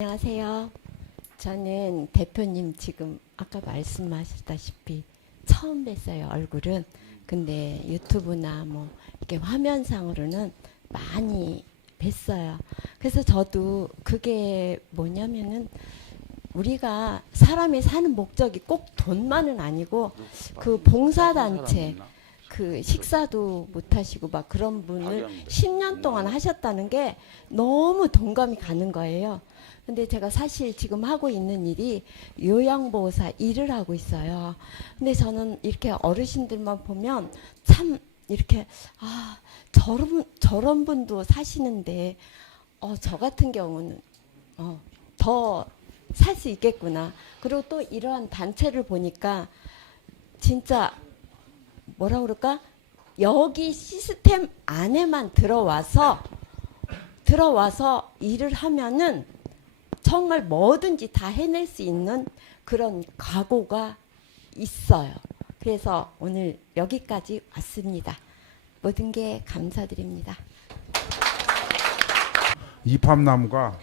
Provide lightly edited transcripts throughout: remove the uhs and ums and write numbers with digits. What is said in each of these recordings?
안녕하세요. 저는 대표님 지금 아까 말씀하셨다시피 처음 뵀어요, 얼굴은. 근데 유튜브나 뭐 이렇게 화면상으로는 많이 뵀어요. 그래서 저도 그게 뭐냐면은 우리가 사람이 사는 목적이 꼭 돈만은 아니고 그 봉사단체 그 식사도 못 하시고 막 그런 분을 10년 동안 하셨다는 게 너무 동감이 가는 거예요. 근데 제가 사실 지금 하고 있는 일이 요양보호사 일을 하고 있어요. 근데 저는 이렇게 어르신들만 보면 참 이렇게 저런 분도 사시는데 저 같은 경우는 더 살 수 있겠구나. 그리고 또 이러한 단체를 보니까 진짜 뭐라 그럴까? 여기 시스템 안에만 들어와서 일을 하면은 정말 뭐든지 다 해낼 수 있는 그런 각오가 있어요. 그래서 오늘 여기까지 왔습니다. 모든 게 감사드립니다. 이팝나무가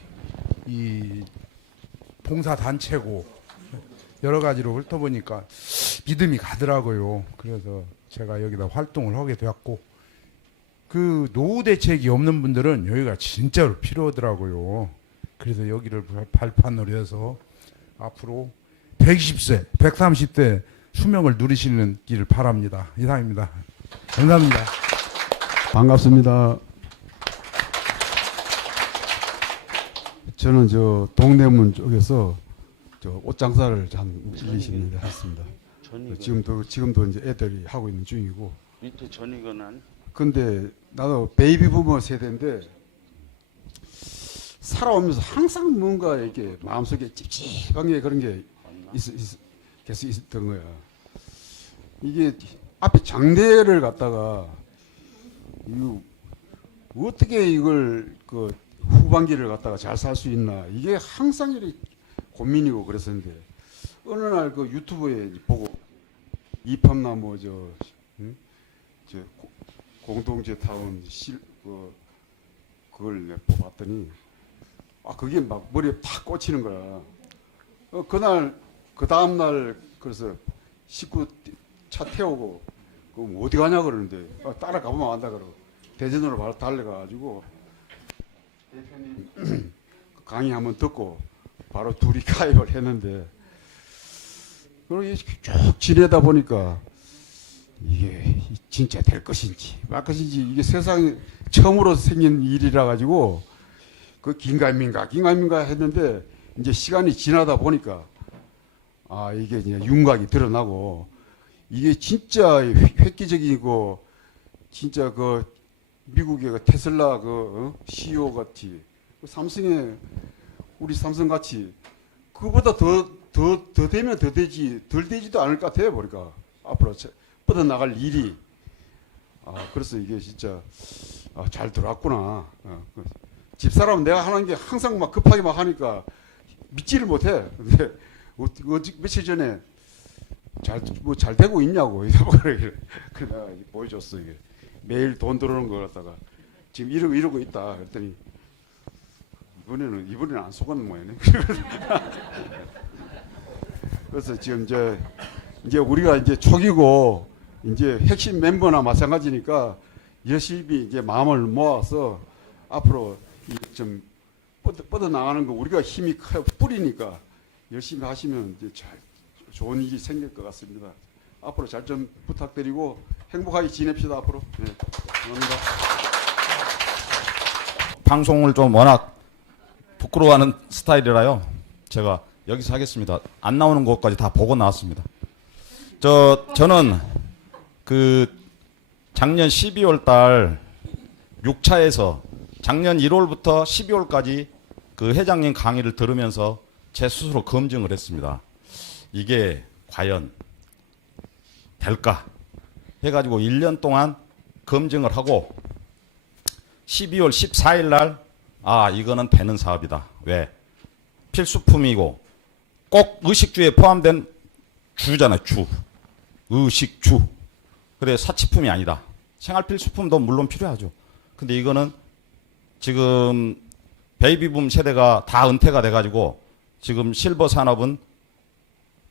이 봉사단체고 여러 가지로 훑어보니까 믿음이 가더라고요. 그래서 제가 여기다 활동을 하게 되었고, 그 노후 대책이 없는 분들은 여기가 진짜로 필요하더라고요. 그래서 여기를 발판으로 해서 앞으로 120세, 130대 수명을 누리시는 길을 바랍니다. 이상입니다. 감사합니다. 반갑습니다. 저는 저 동대문 쪽에서 저 옷장사를 한 20년 했습니다. 지금도 이제 애들이 하고 있는 중이고. 밑에 전이건한. 근데 나도 베이비 부머 세대인데 살아오면서 항상 뭔가 이렇게 마음속에 찝찝한 게 그런 게 계속 있었던 거야. 이게 앞에 장대를 갖다가 어떻게 이걸 그 후반기를 갖다가 잘 살 수 있나, 이게 항상 이렇게 고민이고 그랬었는데, 어느 날 그 유튜브에 보고 이팝나무 저 공동체 타운 그걸 내가 봤더니 그게 막 머리에 팍 꽂히는 거야. 그날 그 다음 날 그래서 식구 차 태우고 그럼 어디 가냐 그러는데 따라가보면 안다 그러고 대전으로 바로 달려가가지고 대표님 강의 한번 듣고 바로 둘이 가입을 했는데, 그리고 쭉 지내다 보니까 이게 진짜 될 것인지 말 것인지, 이게 세상에 처음으로 생긴 일이라 가지고 그 긴가민가 했는데, 이제 시간이 지나다 보니까 이게 이제 윤곽이 드러나고, 이게 진짜 획기적이고 진짜 그 미국의 그 테슬라 CEO 같이 삼성의 우리 삼성 같이 그보다 더 되면 더 되지 덜 되지도 않을 것 같아요. 보니까 앞으로 뻗어 나갈 일이. 그래서 이게 진짜 잘 들어왔구나. 집사람은 내가 하는 게 항상 막 급하게 막 하니까 믿지를 못해. 근데 며칠 전에 잘 되고 있냐고 그래 내가 보여줬어. 이게 매일 돈 들어오는 거 갖다가 지금 이러고 있다. 그랬더니 이번에는 안 속았는 모양이네. 그래서 지금 이제 우리가 이제 초기고 이제 핵심 멤버나 마찬가지니까 열심히 이제 마음을 모아서 앞으로 좀 뻗어 나가는 거, 우리가 힘이 뿌리니까 열심히 하시면 이제 좋은 일이 생길 것 같습니다. 앞으로 잘 좀 부탁드리고 행복하게 지냅시다. 앞으로. 네, 감사합니다. 방송을 좀 워낙 부끄러워하는 스타일이라요. 제가 여기서 하겠습니다. 안 나오는 것까지 다 보고 나왔습니다. 저는 그 작년 12월 달 6차에서 작년 1월부터 12월까지 그 회장님 강의를 들으면서 제 스스로 검증을 했습니다. 이게 과연 될까 해가지고 1년 동안 검증을 하고 12월 14일 날 이거는 되는 사업이다. 왜? 필수품이고 꼭 의식주에 포함된 주잖아요. 의식주. 그래, 사치품이 아니다. 생활필수품도 물론 필요하죠. 근데 이거는 지금 베이비붐 세대가 다 은퇴가 돼가지고 지금 실버 산업은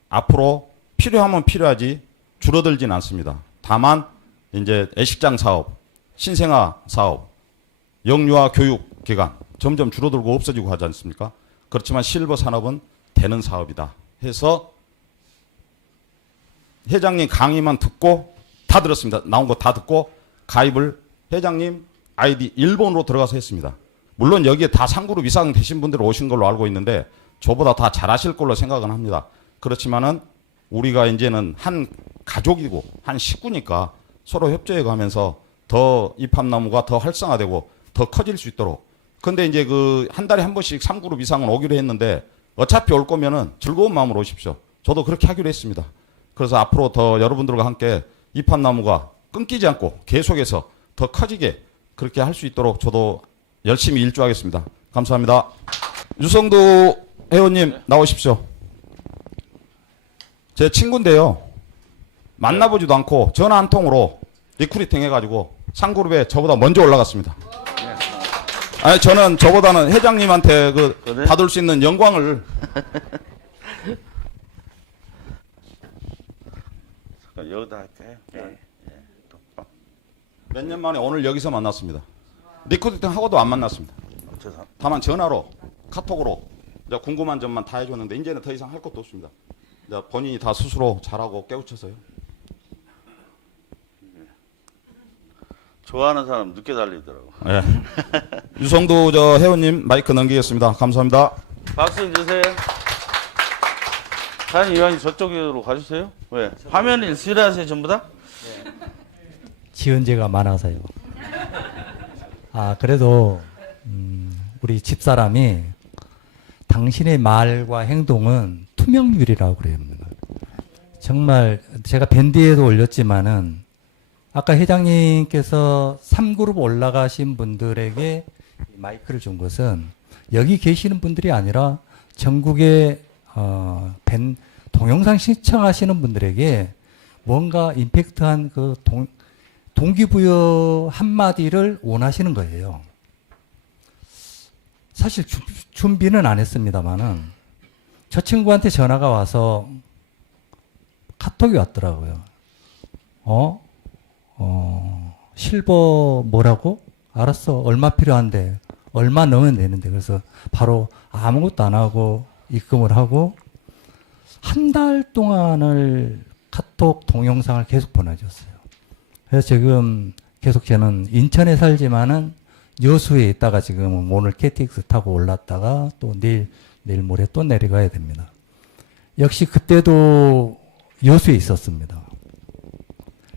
앞으로 필요하면 필요하지 줄어들진 않습니다. 다만 이제 애식장 사업, 신생아 사업, 영유아 교육 기관 점점 줄어들고 없어지고 하지 않습니까? 그렇지만 실버 산업은 되는 사업이다 해서 회장님 강의만 듣고 다 들었습니다. 나온 거 다 듣고 가입을 회장님 아이디 일본으로 들어가서 했습니다. 물론 여기에 다 상그룹 이상 되신 분들 오신 걸로 알고 있는데 저보다 다 잘하실 걸로 생각은 합니다. 그렇지만은 우리가 이제는 한 가족이고 한 식구니까 서로 협조해 가면서 더 입합나무가 더 활성화되고 더 커질 수 있도록. 근데 이제 그 한 달에 한 번씩 3그룹 이상은 오기로 했는데 어차피 올 거면은 즐거운 마음으로 오십시오. 저도 그렇게 하기로 했습니다. 그래서 앞으로 더 여러분들과 함께 입합나무가 끊기지 않고 계속해서 더 커지게 그렇게 할 수 있도록 저도 열심히 일조하겠습니다. 감사합니다. 유성도 회원님 나오십시오. 제 친구인데요. 만나보지도 않고 전화 한 통으로 리크루팅 해가지고 상그룹에 저보다 먼저 올라갔습니다. 아니 저는 저보다는 회장님한테 그 그래? 받을 수 있는 영광을 잠깐 여기다 할까요? 네. 몇 년 만에 오늘 여기서 만났습니다. 리크루팅 하고도 안 만났습니다. 죄송합니다. 다만 전화로 카톡으로 이제 궁금한 점만 다 해줬는데 이제는 더 이상 할 것도 없습니다. 이제 본인이 다 스스로 잘하고 깨우쳐서요. 좋아하는 사람 늦게 달리더라고. 네. 유성도 저 회원님 마이크 넘기겠습니다. 감사합니다. 박수 주세요. 사장님 이왕이 저쪽으로 가주세요. 왜? 화면이 싫어하세요 전부 다? 지은재가 많아서요. 아, 그래도, 우리 집사람이 당신의 말과 행동은 투명률이라고 그래요. 정말 제가 밴드에도 올렸지만은 아까 회장님께서 3그룹 올라가신 분들에게 마이크를 준 것은 여기 계시는 분들이 아니라 전국에 동영상 시청하시는 분들에게 뭔가 임팩트한 그 동기부여 한마디를 원하시는 거예요. 사실 준비는 안 했습니다만은 저 친구한테 전화가 와서 카톡이 왔더라고요. 실버 뭐라고? 알았어. 얼마 필요한데? 얼마 넣으면 되는데. 그래서 바로 아무것도 안 하고 입금을 하고 한 달 동안을 카톡 동영상을 계속 보내줬어요. 그래서 지금 계속 저는 인천에 살지만은 여수에 있다가 지금 오늘 KTX 타고 올랐다가 또 내일 모레 또 내려가야 됩니다. 역시 그때도 여수에 있었습니다.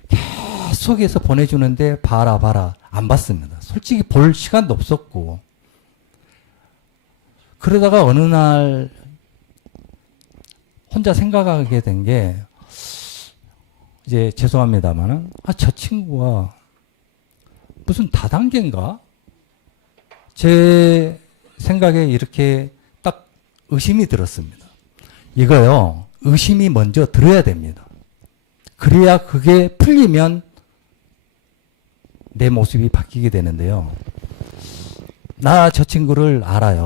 계속해서 보내주는데 봐라 안 봤습니다. 솔직히 볼 시간도 없었고 그러다가 어느 날 혼자 생각하게 된 게 이제 죄송합니다만은 저 친구가 무슨 다단계인가? 제 생각에 이렇게 딱 의심이 들었습니다. 이거요, 의심이 먼저 들어야 됩니다. 그래야 그게 풀리면 내 모습이 바뀌게 되는데요. 나 저 친구를 알아요.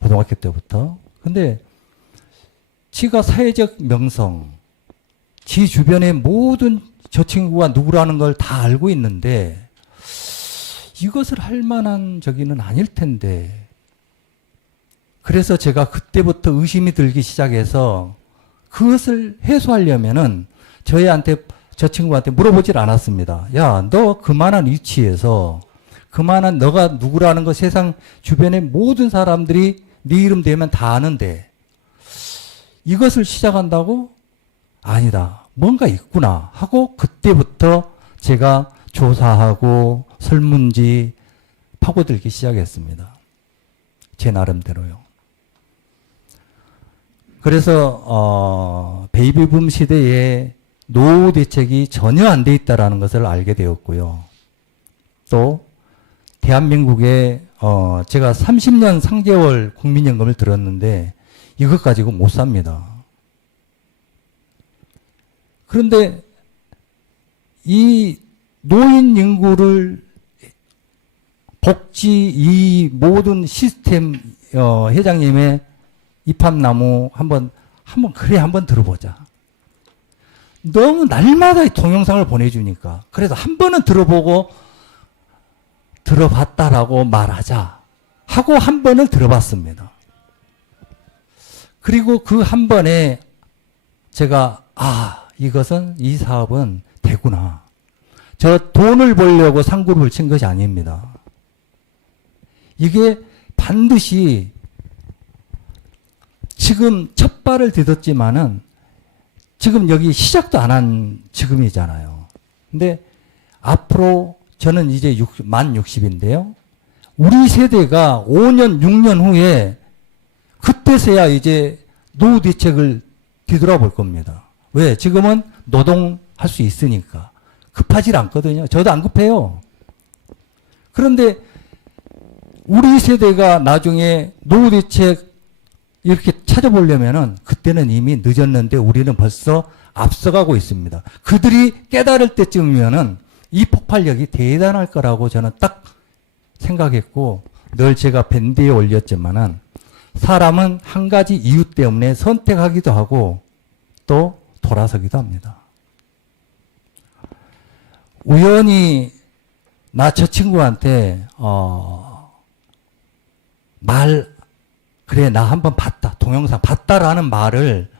고등학교 때부터. 근데 지가 사회적 명성, 지 주변의 모든 저 친구가 누구라는 걸 다 알고 있는데 이것을 할 만한 저기는 아닐 텐데. 그래서 제가 그때부터 의심이 들기 시작해서 그것을 해소하려면은 저 친구한테 물어보질 않았습니다. 야, 너 그만한 위치에서 그만한 너가 누구라는 거 세상 주변의 모든 사람들이 네 이름 되면 다 아는데 이것을 시작한다고? 아니다. 뭔가 있구나 하고 그때부터 제가 조사하고 설문지 파고들기 시작했습니다. 제 나름대로요. 그래서 베이비붐 시대에 노후 대책이 전혀 안 돼 있다라는 것을 알게 되었고요. 또 대한민국에 제가 30년 3개월 국민연금을 들었는데 이것 가지고 못 삽니다. 그런데 이 노인 인구를 복지 이 모든 시스템 회장님의 입합나무 한번 들어보자. 너무 날마다 이 동영상을 보내주니까 그래서 한 번은 들어보고 들어봤다라고 말하자 하고 한 번을 들어봤습니다. 그리고 그 한 번에 제가 이것은 이 사업은 되구나. 저 돈을 벌려고 상그룹을 친 것이 아닙니다. 이게 반드시 지금 첫 발을 디뎠지만은 지금 여기 시작도 안 한 지금이잖아요. 근데 앞으로 저는 이제 만 60인데요. 우리 세대가 5년, 6년 후에 그때서야 이제 노후 대책을 뒤돌아볼 겁니다. 왜? 지금은 노동할 수 있으니까. 급하질 않거든요. 저도 안 급해요. 그런데 우리 세대가 나중에 노후 대책 이렇게 찾아보려면은 그때는 이미 늦었는데 우리는 벌써 앞서가고 있습니다. 그들이 깨달을 때쯤이면은 이 폭발력이 대단할 거라고 저는 딱 생각했고 늘 제가 밴드에 올렸지만은 사람은 한 가지 이유 때문에 선택하기도 하고 또 돌아서기도 합니다. 우연히 나 저 친구한테 그래 나 한번 봤다 동영상 봤다라는 말을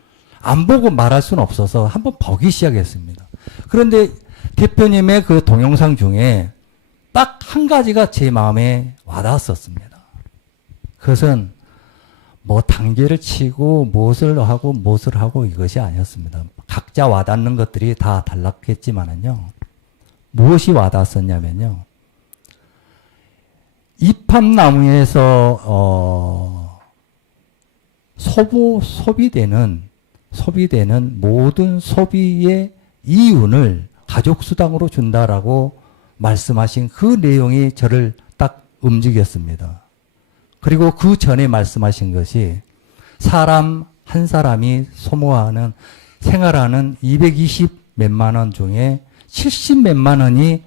안 보고 말할 수는 없어서 한번 보기 시작했습니다. 그런데 대표님의 그 동영상 중에 딱 한 가지가 제 마음에 와닿았었습니다. 그것은 뭐 단계를 치고 무엇을 하고 이것이 아니었습니다. 각자 와닿는 것들이 다 달랐겠지만은요. 무엇이 와닿았었냐면요. 입합나무에서 소비되는 모든 소비의 이윤을 가족수당으로 준다라고 말씀하신 그 내용이 저를 딱 움직였습니다. 그리고 그 전에 말씀하신 것이 사람 한 사람이 소모하는 생활하는 220 몇만 원 중에 70 몇만 원이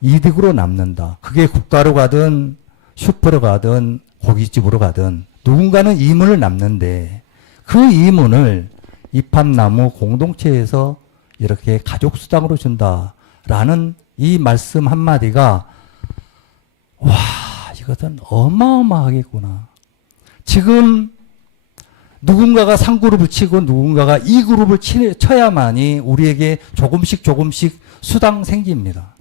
이득으로 남는다. 그게 국가로 가든 슈퍼로 가든 고깃집으로 가든 누군가는 이문을 남는데 그 이문을 입합나무 공동체에서 이렇게 가족수당으로 준다라는 이 말씀 한마디가 와 이것은 어마어마하겠구나. 지금 누군가가 3그룹을 치고 누군가가 2그룹을 쳐야만이 우리에게 조금씩 수당 생깁니다.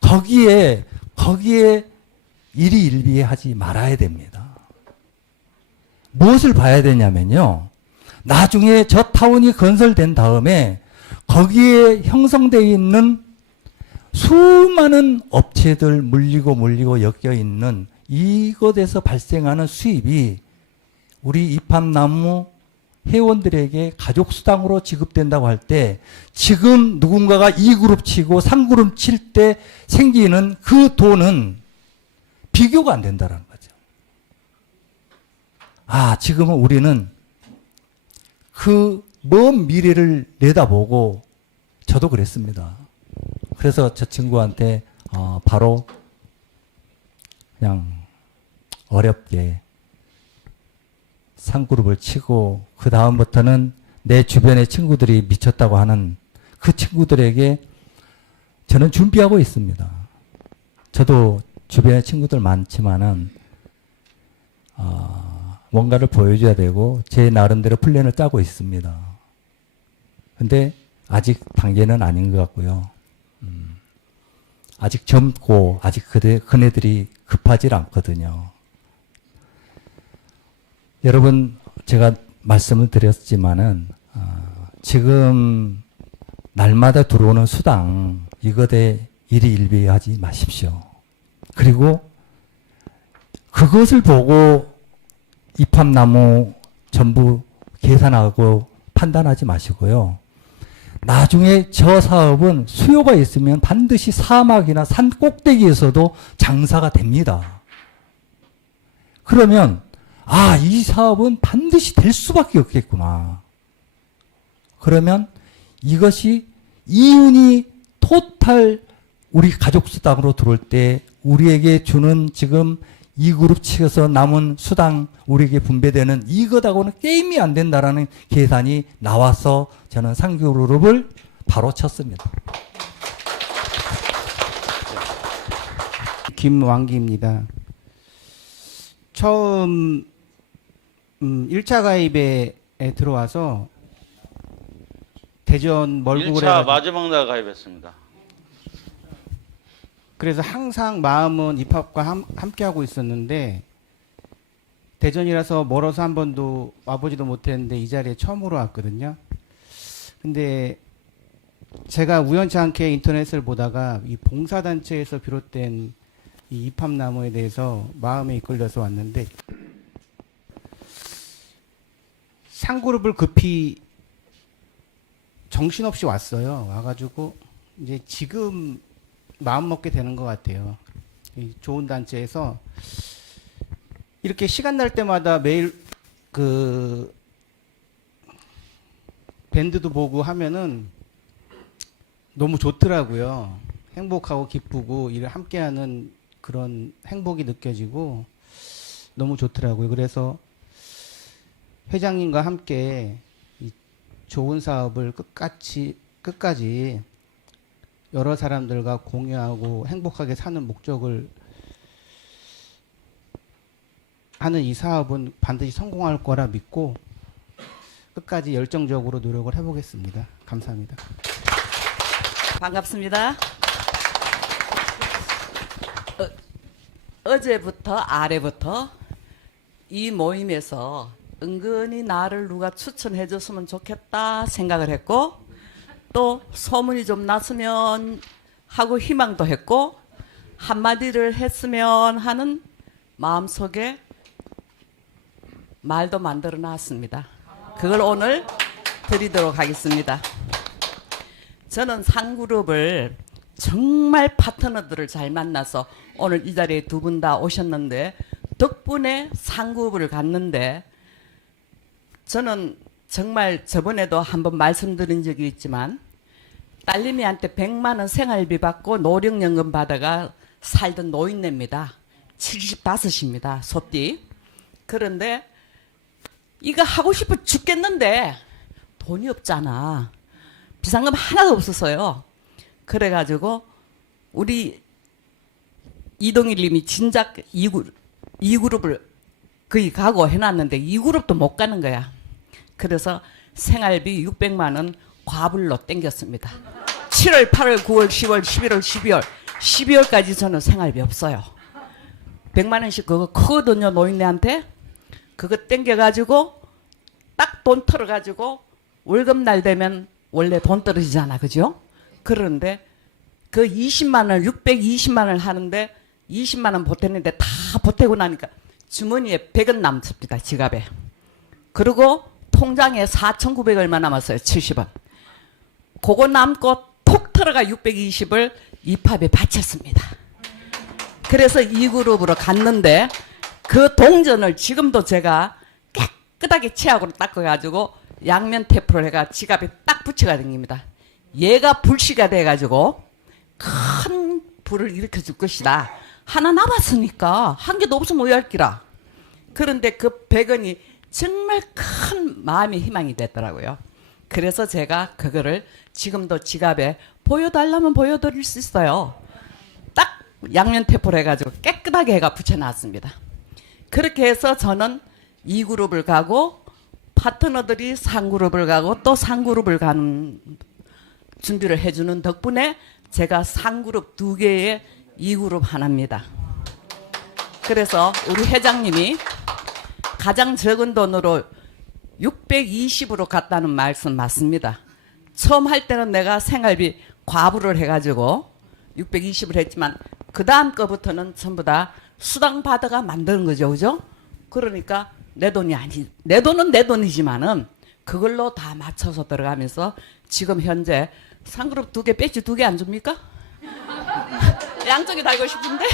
거기에 일희일비하지 말아야 됩니다. 무엇을 봐야 되냐면요. 나중에 저 타운이 건설된 다음에 거기에 형성되어 있는 수많은 업체들 물리고 엮여 있는 이것에서 발생하는 수입이 우리 입합나무 회원들에게 가족수당으로 지급된다고 할 때 지금 누군가가 2그룹 치고 3그룹 칠 때 생기는 그 돈은 비교가 안 된다는 거죠. 지금은 우리는 그 먼 미래를 내다보고 저도 그랬습니다. 그래서 저 친구한테 바로 그냥 어렵게 3그룹을 치고 그 다음부터는 내 주변의 친구들이 미쳤다고 하는 그 친구들에게 저는 준비하고 있습니다. 저도 주변에 친구들 많지만은 뭔가를 보여줘야 되고 제 나름대로 플랜을 짜고 있습니다. 근데 아직 단계는 아닌 것 같고요. 아직 젊고 아직 그네들이 급하지 않거든요. 여러분 제가 말씀을 드렸지만은 지금 날마다 들어오는 수당 이것에 일희일비하지 마십시오. 그리고 그것을 보고 입합나무 전부 계산하고 판단하지 마시고요. 나중에 저 사업은 수요가 있으면 반드시 사막이나 산 꼭대기에서도 장사가 됩니다. 그러면 이 사업은 반드시 될 수밖에 없겠구나. 그러면 이것이 이윤이 토탈 우리 가족 수당으로 들어올 때 우리에게 주는 지금 이 그룹 측에서 남은 수당 우리에게 분배되는 이것하고는 게임이 안 된다라는 계산이 나와서 저는 상그룹을 바로 쳤습니다. 김왕기입니다. 처음 1차 가입에 들어와서 대전 멀고 1차 마지막 날 가입했습니다. 그래서 항상 마음은 입학과 함께 하고 있었는데 대전이라서 멀어서 한 번도 와보지도 못했는데 이 자리에 처음으로 왔거든요. 근데 제가 우연치 않게 인터넷을 보다가 이 봉사단체에서 비롯된 이 입합나무에 대해서 마음에 이끌려서 왔는데 상그룹을 급히 정신없이 왔어요. 와가지고 이제 지금 마음 먹게 되는 것 같아요. 이 좋은 단체에서 이렇게 시간 날 때마다 매일 그 밴드도 보고 하면은 너무 좋더라고요. 행복하고 기쁘고 일을 함께하는 그런 행복이 느껴지고 너무 좋더라고요. 그래서 회장님과 함께 이 좋은 사업을 끝까지 여러 사람들과 공유하고 행복하게 사는 목적을 하는 이 사업은 반드시 성공할 거라 믿고 끝까지 열정적으로 노력을 해보겠습니다. 감사합니다. 반갑습니다. 어제부터 아래부터 이 모임에서 은근히 나를 누가 추천해 줬으면 좋겠다 생각을 했고 또 소문이 좀 났으면 하고 희망도 했고 한마디를 했으면 하는 마음속에 말도 만들어 놨습니다. 그걸 오늘 드리도록 하겠습니다. 저는 상그룹을 정말 파트너들을 잘 만나서 오늘 이 자리에 두 분 다 오셨는데 덕분에 상그룹을 갔는데 저는 정말 저번에도 한번 말씀드린 적이 있지만 딸내미한테 100만 원 생활비 받고 노령연금 받아가 살던 노인네입니다. 75입니다. 소띠. 그런데 이거 하고 싶어 죽겠는데 돈이 없잖아. 비상금 하나도 없었어요. 그래가지고 우리 이동일 님이 진작 2그룹을 거의 가고 해놨는데 2그룹도 못 가는 거야. 그래서 생활비 600만 원 과불로 땡겼습니다. 7월, 8월, 9월, 10월, 11월, 12월 12월까지 저는 생활비 없어요. 100만 원씩 그거 크거든요. 노인네한테. 그거 땡겨가지고 딱 돈 털어가지고 월급날 되면 원래 돈 떨어지잖아. 그죠? 그런데 그 20만 원, 620만 원을 하는데 20만 원 보탰는데 다 보태고 나니까 주머니에 100원 남습니다. 지갑에. 그리고 통장에 4,900 얼마 남았어요. 70원. 그거 남고 톡 털어가 620을 입합에 바쳤습니다. 그래서 2그룹으로 갔는데 그 동전을 지금도 제가 깨끗하게 치약으로 닦아가지고 양면 테이프를 해가 지갑에 딱 붙여가 댕깁니다. 얘가 불씨가 돼가지고 큰 불을 일으켜 줄 것이다. 하나 남았으니까 한 개도 없으면 왜 할기라. 그런데 그 100원이 정말 큰 마음의 희망이 됐더라고요. 그래서 제가 그거를 지금도 지갑에 보여달라면 보여드릴 수 있어요. 딱 양면 테이프를 해가지고 깨끗하게 해가 붙여놨습니다. 그렇게 해서 저는 2그룹을 가고 파트너들이 3그룹을 가고 또 3그룹을 가는 준비를 해주는 덕분에 제가 3그룹 2개에 2그룹 하나입니다. 그래서 우리 회장님이 가장 적은 돈으로 620으로 갔다는 말씀 맞습니다. 처음 할 때는 내가 생활비 과부를 해가지고 620을 했지만 그 다음 거부터는 전부 다 수당 받아가 만드는 거죠. 그죠? 그러니까 내 돈이 아니, 내 돈은 내 돈이지만은 그걸로 다 맞춰서 들어가면서 지금 현재 3그룹 2개 배지 2개 안 줍니까? 양쪽에 달고 싶은데.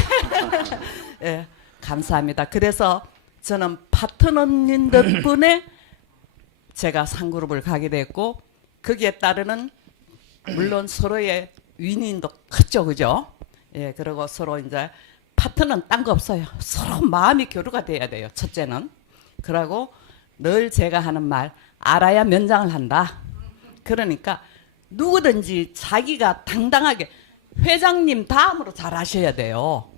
예, 감사합니다. 그래서 저는 파트너님 덕분에 제가 3그룹을 가게 됐고 거기에 따르는 물론 서로의 윈윈도 크죠, 그죠? 예, 그리고 서로 이제 파트는 딴 거 없어요. 서로 마음이 교류가 돼야 돼요. 첫째는. 그리고 늘 제가 하는 말, 알아야 면장을 한다. 그러니까 누구든지 자기가 당당하게 회장님 다음으로 잘 아셔야 돼요.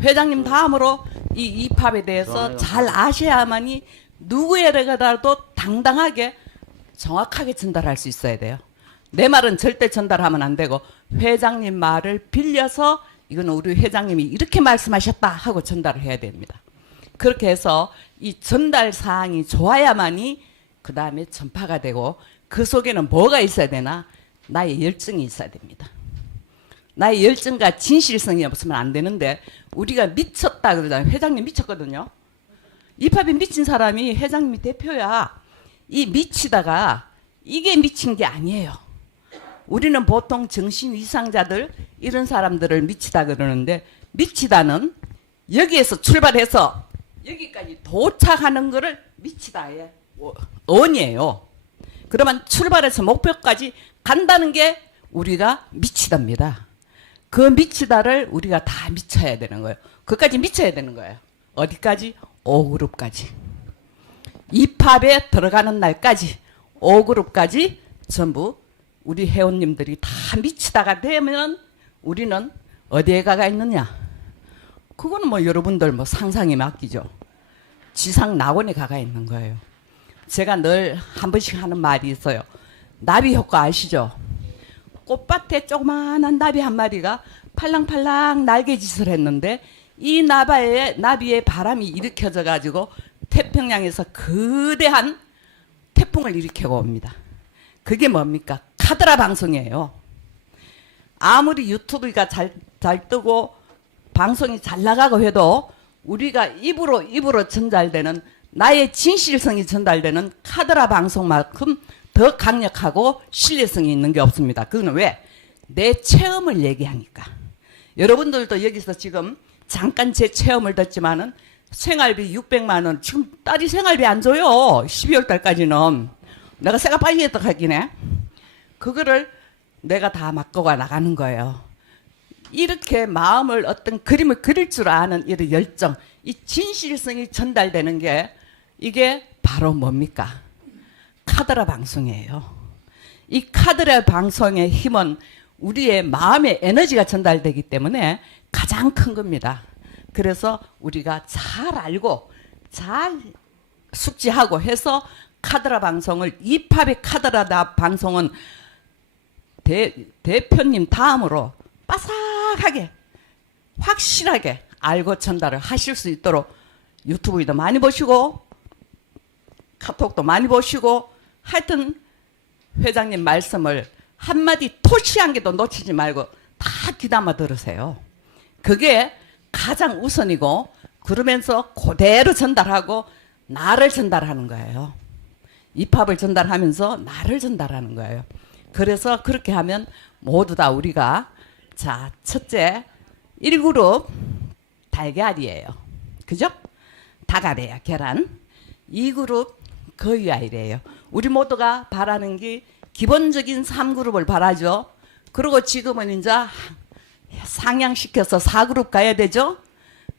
회장님 다음으로 이 입합에 대해서 잘 아셔야만이 누구에게라도 당당하게 정확하게 전달할 수 있어야 돼요. 내 말은 절대 전달하면 안 되고 회장님 말을 빌려서 이건 우리 회장님이 이렇게 말씀하셨다 하고 전달을 해야 됩니다. 그렇게 해서 이 전달 사항이 좋아야만이 그 다음에 전파가 되고 그 속에는 뭐가 있어야 되나? 나의 열정이 있어야 됩니다. 나의 열정과 진실성이 없으면 안 되는데 우리가 미쳤다 그러잖아요. 회장님 미쳤거든요. 입합에 미친 사람이 회장님이 대표야. 이 미치다가 이게 미친 게 아니에요. 우리는 보통 정신 이상자들 이런 사람들을 미치다 그러는데 미치다는 여기에서 출발해서 여기까지 도착하는 거를 미치다의 언이에요. 그러면 출발해서 목표까지 간다는 게 우리가 미치답니다. 그 미치다를 우리가 다 미쳐야 되는 거예요. 그까지 미쳐야 되는 거예요. 어디까지? 5그룹까지. 입합에 들어가는 날까지 5그룹까지 전부 우리 회원님들이 다 미치다가 되면 우리는 어디에 가가 있느냐? 그거는 뭐 여러분들 뭐 상상에 맡기죠. 지상 낙원에 가가 있는 거예요. 제가 늘 한 번씩 하는 말이 있어요. 나비 효과 아시죠? 꽃밭에 조그마한 나비 한 마리가 팔랑팔랑 날개짓을 했는데 이 나비의 바람이 일으켜져 가지고 태평양에서 거대한 태풍을 일으키고 옵니다. 그게 뭡니까? 카드라 방송이에요. 아무리 유튜브가 잘 뜨고 방송이 잘 나가고 해도 우리가 입으로 전달되는 나의 진실성이 전달되는 카드라 방송만큼 더 강력하고 신뢰성이 있는 게 없습니다. 그거는 왜? 내 체험을 얘기하니까. 여러분들도 여기서 지금 잠깐 제 체험을 듣지만은 생활비 600만 원 지금 딸이 생활비 안 줘요. 12월 달까지는. 내가 생각 빨리 했다 하긴 해. 그거를 내가 다 바꿔가 나가는 거예요. 이렇게 마음을 어떤 그림을 그릴 줄 아는 이런 열정, 이 진실성이 전달되는 게 이게 바로 뭡니까? 카드라 방송이에요. 이 카드라 방송의 힘은 우리의 마음의 에너지가 전달되기 때문에 가장 큰 겁니다. 그래서 우리가 잘 알고 잘 숙지하고 해서 카드라 방송을 입합의 카드라 방송은 대표님 다음으로 빠삭하게 확실하게 알고 전달을 하실 수 있도록 유튜브도 많이 보시고 카톡도 많이 보시고 하여튼 회장님 말씀을 한마디 토시한 개도 놓치지 말고 다 귀담아 들으세요. 그게 가장 우선이고 그러면서 그대로 전달하고 나를 전달하는 거예요. 입합을 전달하면서 나를 전달하는 거예요. 그래서 그렇게 하면 모두 다 우리가 자 첫째 1그룹 달걀이에요. 그죠? 닭알이에요. 계란. 2그룹 거위알이에요. 우리 모두가 바라는 게 기본적인 3그룹을 바라죠. 그리고 지금은 이제 상향시켜서 4그룹 가야 되죠.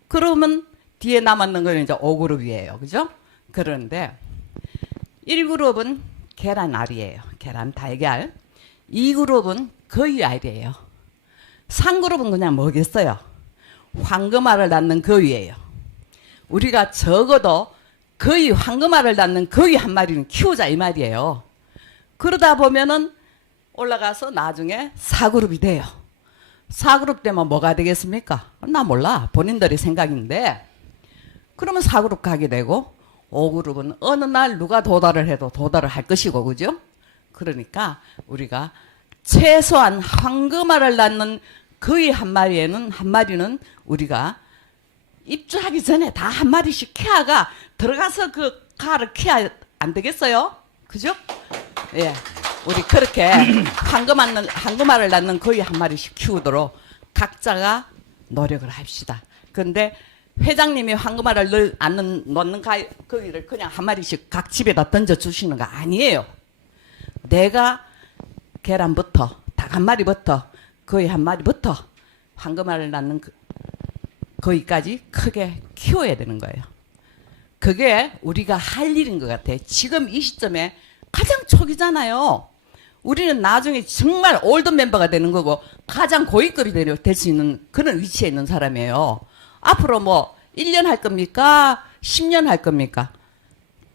그러면 뒤에 남았는 건 이제 5그룹이에요. 그죠? 그런데 1그룹은 계란알이에요. 계란 달걀. 2그룹은 거위알이에요. 3그룹은 그냥 뭐겠어요? 황금알을 낳는 거위예요. 우리가 적어도 거위 황금알을 낳는 거위 한 마리는 키우자 이 말이에요. 그러다 보면은 올라가서 나중에 4그룹이 돼요. 4그룹 되면 뭐가 되겠습니까? 나 몰라. 본인들의 생각인데 그러면 4그룹 가게 되고 5그룹은 어느 날 누가 도달을 해도 도달을 할 것이고 그죠? 그러니까 우리가 최소한 황금알을 낳는 거위 한 마리는 우리가 입주하기 전에 다 한 마리씩 키아가 들어가서 그 가를 키야 안 되겠어요? 그죠? 예. 우리 그렇게 황금알을 낳는 거위 한 마리씩 키우도록 각자가 노력을 합시다. 그런데 회장님이 황금알을 넣는 거위를 그냥 한 마리씩 각 집에다 던져주시는 거 아니에요. 내가 계란부터 닭 한 마리부터 거의 한 마리부터 황금알을 낳는 거기까지 크게 키워야 되는 거예요. 그게 우리가 할 일인 것 같아요. 지금 이 시점에 가장 초기잖아요. 우리는 나중에 정말 올드 멤버가 되는 거고 가장 고위급이 될 수 있는 그런 위치에 있는 사람이에요. 앞으로 뭐 1년 할 겁니까? 10년 할 겁니까?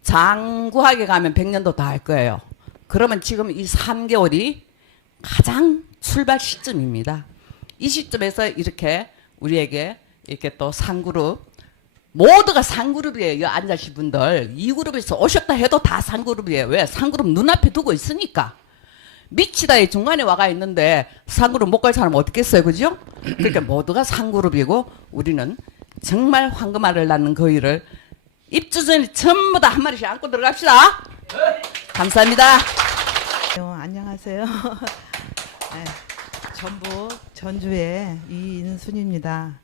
장구하게 가면 100년도 다 할 거예요. 그러면 지금 이 3개월이 가장 출발 시점입니다. 이 시점에서 이렇게 우리에게 이렇게 또 상그룹, 모두가 상그룹이에요. 여기 앉으신 분들 2그룹에서 오셨다 해도 다 상그룹이에요. 왜? 상그룹 눈앞에 두고 있으니까. 미치다의 중간에 와가 있는데 상그룹 못 갈 사람 어떻겠어요, 그죠? 그러니까 모두가 상그룹이고 우리는 정말 황금알을 낳는 거위를 입주전에 전부 다 한 마리씩 안고 들어갑시다. 감사합니다. 안녕하세요. 네, 전북 전주의 이인순입니다.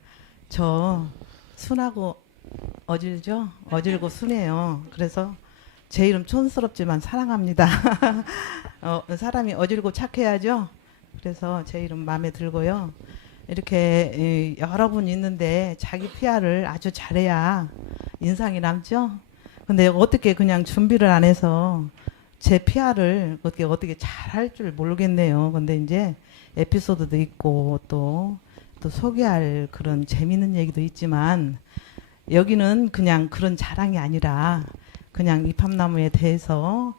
저 순하고 어질죠? 어질고 순해요. 그래서 제 이름 촌스럽지만 사랑합니다. 사람이 어질고 착해야죠. 그래서 제 이름 마음에 들고요. 이렇게 여러 분 있는데 자기 PR을 아주 잘해야 인상이 남죠. 근데 어떻게 그냥 준비를 안 해서 제 PR을 어떻게 잘 할 줄 모르겠네요. 근데 이제 에피소드도 있고 또 소개할 그런 재미있는 얘기도 있지만 여기는 그냥 그런 자랑이 아니라 그냥 이팝나무에 대해서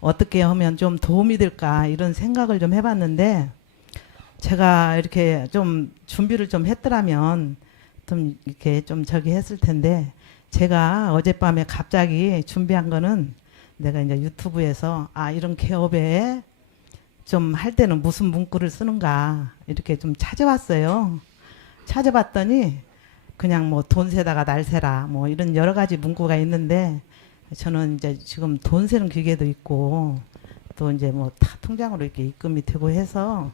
어떻게 하면 좀 도움이 될까 이런 생각을 좀 해봤는데 제가 이렇게 좀 준비를 좀 했더라면 좀 이렇게 좀 저기 했을 텐데 제가 어젯밤에 갑자기 준비한 거는 내가 이제 유튜브에서 이런 개업에 좀 할 때는 무슨 문구를 쓰는가 이렇게 좀 찾아봤어요. 찾아봤더니 그냥 뭐 돈 세다가 날 세라 뭐 이런 여러 가지 문구가 있는데 저는 이제 지금 돈 세는 기계도 있고 또 이제 뭐 다 통장으로 이렇게 입금이 되고 해서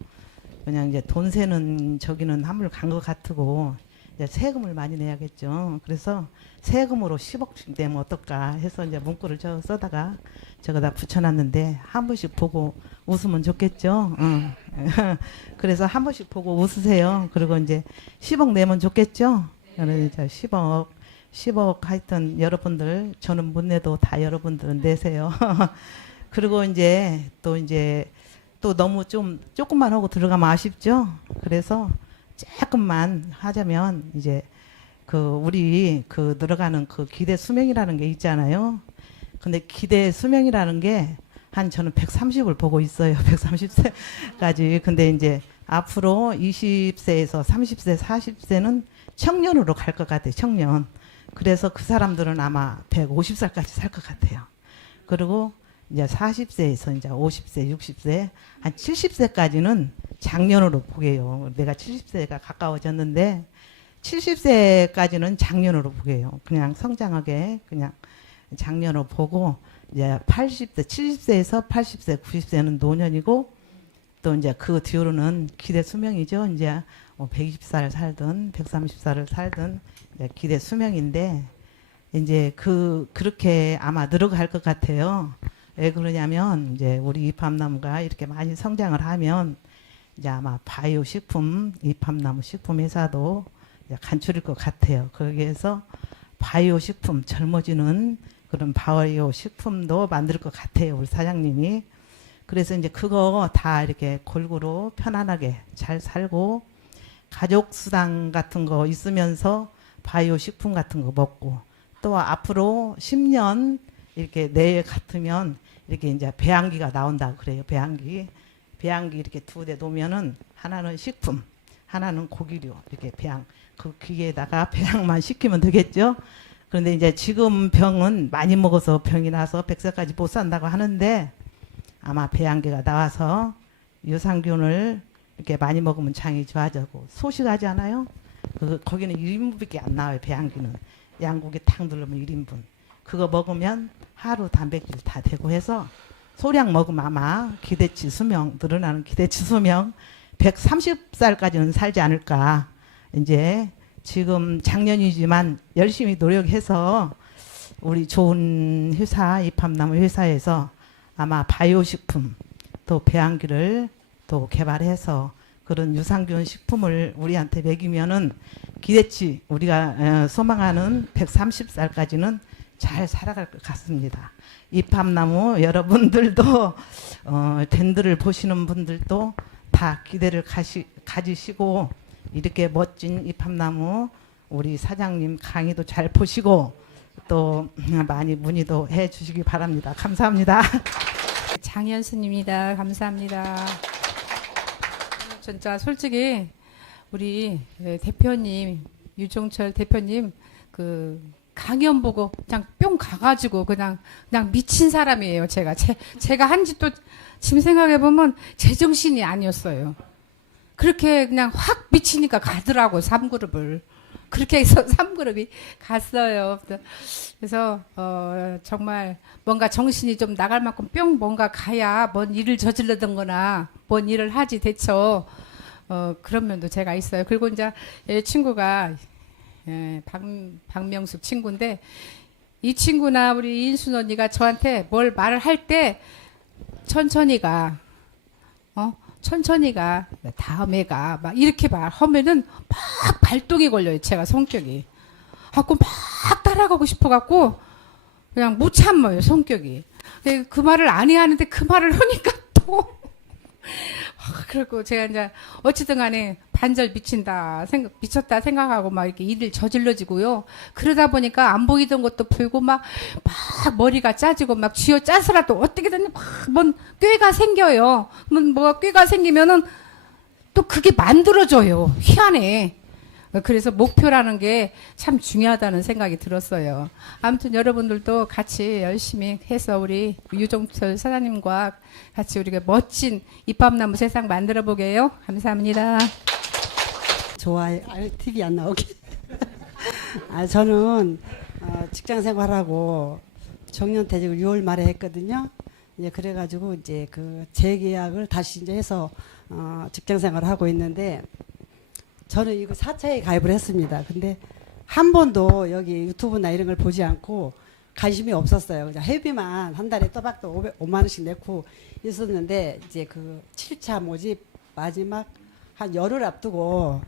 그냥 이제 돈 세는 저기는 한물 간 것 같고 이제 세금을 많이 내야겠죠. 그래서 세금으로 10억씩 내면 어떨까 해서 이제 문구를 써다가 저거다 붙여놨는데 한 번씩 보고 웃으면 좋겠죠. 응. 그래서 한 번씩 보고 웃으세요. 그리고 이제 10억 내면 좋겠죠. 그래서 10억 하여튼 여러분들 저는 못 내도 다 여러분들은 내세요. 그리고 이제 또 너무 좀 조금만 하고 들어가면 아쉽죠. 그래서 조금만 하자면 이제 우리 들어가는 기대 수명이라는 게 있잖아요. 근데 기대 수명이라는 게 저는 130을 보고 있어요. 130세까지. 근데 이제 앞으로 20세에서 30세, 40세는 청년으로 갈 것 같아요. 청년. 그래서 그 사람들은 아마 150살까지 살 것 같아요. 그리고 이제 40세에서 이제 50세, 60세, 한 70세까지는 장년으로 보게요. 내가 70세가 가까워졌는데 70세까지는 장년으로 보게요. 그냥 성장하게 그냥 장년으로 보고 이제 80세, 70세에서 80세, 90세는 노년이고 또 이제 그 뒤로는 기대 수명이죠. 이제 120살 살든 130살을 살든 이제 기대 수명인데 이제 그렇게 아마 늘어갈 것 같아요. 왜 그러냐면 이제 우리 이팝나무가 이렇게 많이 성장을 하면 이제 아마 바이오 식품, 이팝나무 식품 회사도 이제 간출일 것 같아요. 거기에서 바이오 식품 젊어지는 그런 바이오 식품도 만들 것 같아요. 우리 사장님이. 그래서 이제 그거 다 이렇게 골고루 편안하게 잘 살고 가족 수당 같은 거 있으면서 바이오 식품 같은 거 먹고 또 앞으로 10년 이렇게 내에 같으면 이렇게 이제 배양기가 나온다고 그래요. 배양기 이렇게 두 대 놓으면은 하나는 식품, 하나는 고기류 이렇게 배양 그 기계에다가 배양만 시키면 되겠죠. 그런데 이제 지금 병은 많이 먹어서 병이 나서 100세까지 못 산다고 하는데 아마 배양기가 나와서 유산균을 이렇게 많이 먹으면 장이 좋아지고 소식하지 않아요? 거기는 1인분밖에 안 나와요. 배양기는 양고기 탁 누르면 1인분. 그거 먹으면 하루 단백질 다 되고 해서 소량 먹으면 아마 기대치 수명 늘어나는 기대치 수명 130살까지는 살지 않을까. 이제 지금 작년이지만 열심히 노력해서 우리 좋은 회사 이팝나무 회사에서 아마 바이오 식품 또 배양기를 또 개발해서 그런 유산균 식품을 우리한테 먹이면은 기대치 우리가 소망하는 130살까지는 잘 살아갈 것 같습니다. 이팝나무 여러분들도 밴드를 보시는 분들도 다 기대를 가지시고 이렇게 멋진 이팝나무 우리 사장님 강의도 잘 보시고 또 많이 문의도 해주시기 바랍니다. 감사합니다. 장현수입니다. 감사합니다. 진짜 솔직히 우리 대표님 유종철 대표님 그 강연 보고 그냥 뿅 가가지고 그냥 미친 사람이에요. 제가 한지 또 지금 생각해 보면 제정신이 아니었어요. 그렇게 그냥 확 미치니까 가더라고 3그룹을. 그렇게 해서 3그룹이 갔어요. 그래서 정말 뭔가 정신이 좀 나갈 만큼 뿅 뭔가 가야 뭔 일을 저질러던 거나 뭔 일을 하지 대처 그런 면도 제가 있어요. 그리고 이제 친구가 박명숙 친구인데 이 친구나 우리 인순 언니가 저한테 뭘 말을 할 때 천천히 가. 천천히 가. 다음에 가. 막 이렇게 하면은 막 발동이 걸려요. 제가 성격이. 갖고 막 따라가고 싶어갖고 그냥 못 참아요. 성격이. 그 말을 안 해야 하는데 그 말을 하니까 또 그리고 제가 이제 어찌든 간에 반절 미쳤다 생각하고 막 이렇게 일을 저질러지고요. 그러다 보니까 안 보이던 것도 보이고 막 머리가 짜지고 막 쥐어 짜서라도 어떻게든 뭔 꾀가 생겨요. 뭐가 꾀가 생기면은 또 그게 만들어져요. 희한해. 그래서 목표라는 게 참 중요하다는 생각이 들었어요. 아무튼 여러분들도 같이 열심히 해서 우리 유종철 사장님과 같이 우리가 멋진 이팝나무 세상 만들어 보게요. 감사합니다. 좋아요. TV 안 나오게. 저는 직장 생활하고 정년퇴직을 6월 말에 했거든요. 이제 그래가지고 이제 그 재계약을 다시 이제 해서 직장 생활을 하고 있는데 저는 이거 4차에 가입을 했습니다. 근데 한 번도 여기 유튜브나 이런 걸 보지 않고 관심이 없었어요. 그냥 회비만 한 달에 또박또 5만 원씩 내고 있었는데 이제 그 7차 모집 마지막 한 열흘 앞두고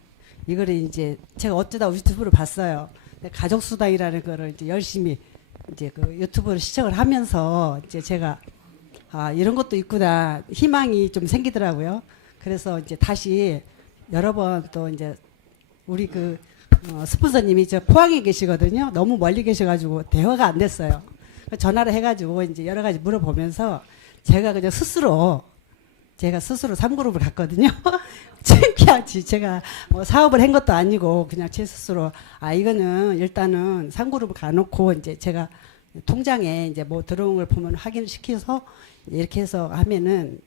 이거를 이제 제가 어쩌다 유튜브를 봤어요. 가족수당이라는 거를 이제 열심히 이제 그 유튜브를 시청을 하면서 이제 제가 이런 것도 있구나 희망이 좀 생기더라고요. 그래서 이제 다시 여러 번 또 이제 우리 그 스폰서님이 저 포항에 계시거든요. 너무 멀리 계셔가지고 대화가 안 됐어요. 전화를 해가지고 이제 여러 가지 물어보면서 제가 그냥 스스로 3그룹을 갔거든요. 창피하지. 제가 뭐 사업을 한 것도 아니고 그냥 제 스스로 이거는 일단은 3그룹을 가놓고 이제 제가 통장에 이제 뭐 들어온 걸 보면 확인시켜서 이렇게 해서 하면은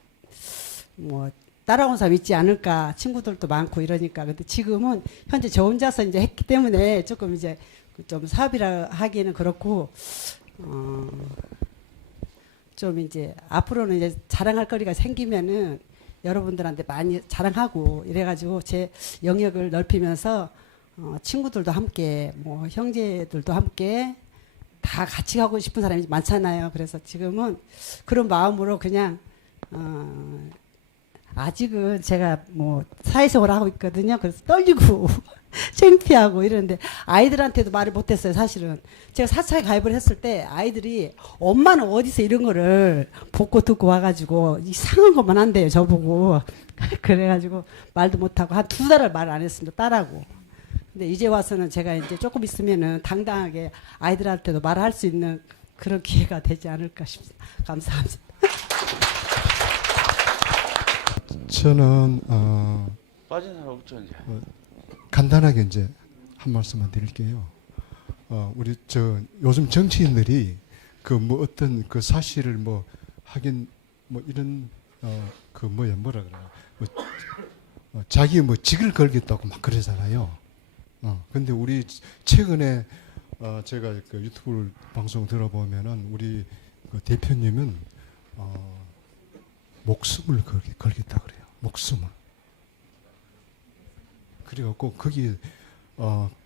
뭐 따라온 사람 있지 않을까. 친구들도 많고 이러니까. 근데 지금은 현재 저 혼자서 이제 했기 때문에 조금 이제 좀 사업이라 하기에는 그렇고 좀 이제 앞으로는 이제 자랑할 거리가 생기면은 여러분들한테 많이 자랑하고 이래가지고 제 영역을 넓히면서 친구들도 함께 뭐 형제들도 함께 다 같이 가고 싶은 사람이 많잖아요. 그래서 지금은 그런 마음으로 그냥 아직은 제가 뭐 사회생활을 하고 있거든요. 그래서 떨리고 창피하고 이러는데 아이들한테도 말을 못했어요. 사실은 제가 4차에 가입을 했을 때 아이들이 엄마는 어디서 이런 거를 보고 듣고 와가지고 이상한 것만 한대요. 저보고. 그래가지고 말도 못하고 한 2달을 말 안 했습니다. 딸하고. 근데 이제 와서는 제가 이제 조금 있으면은 당당하게 아이들한테도 말할 수 있는 그런 기회가 되지 않을까 싶습니다. 감사합니다. 저는 빠진 사람 없죠 이제. 간단하게 이제 한 말씀만 드릴게요. 우리 요즘 정치인들이 그 뭐 어떤 그 사실을 뭐 하긴 뭐 이런 그 뭐라 그래요? 자기 뭐 직을 걸겠다고 막 그러잖아요. 근데 우리 최근에 제가 그 유튜브 방송 들어보면은 우리 그 대표님은 목숨을 걸겠다 그래요. 목숨을. 그래갖고 거기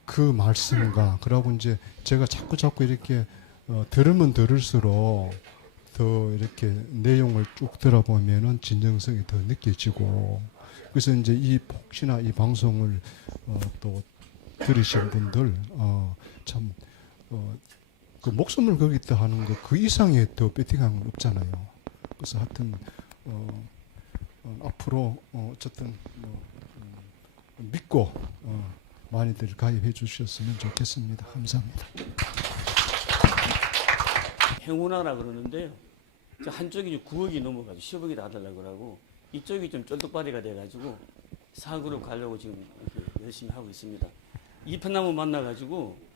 그 말씀과 그러고 이제 제가 자꾸 이렇게 들으면 들을수록 더 이렇게 내용을 쭉 들어보면은 진정성이 더 느껴지고 그래서 이제 이 혹시나 이 방송을 또 들으신 분들 참 그 목숨을 걸겠다 하는 거 그 이상의 더 배팅한 건 없잖아요. 그래서 하여튼 앞으로 어쨌든 믿고 많이들 가입해 주셨으면 좋겠습니다. 감사합니다. 행운하라 그러는데요. 저 한쪽이 9억이 넘어가지고 10억이 다 달라고 그러고 이쪽이 좀 쫄뚝발이가 돼가지고 4그룹 가려고 지금 이렇게 열심히 하고 있습니다. 이편나무 만나가지고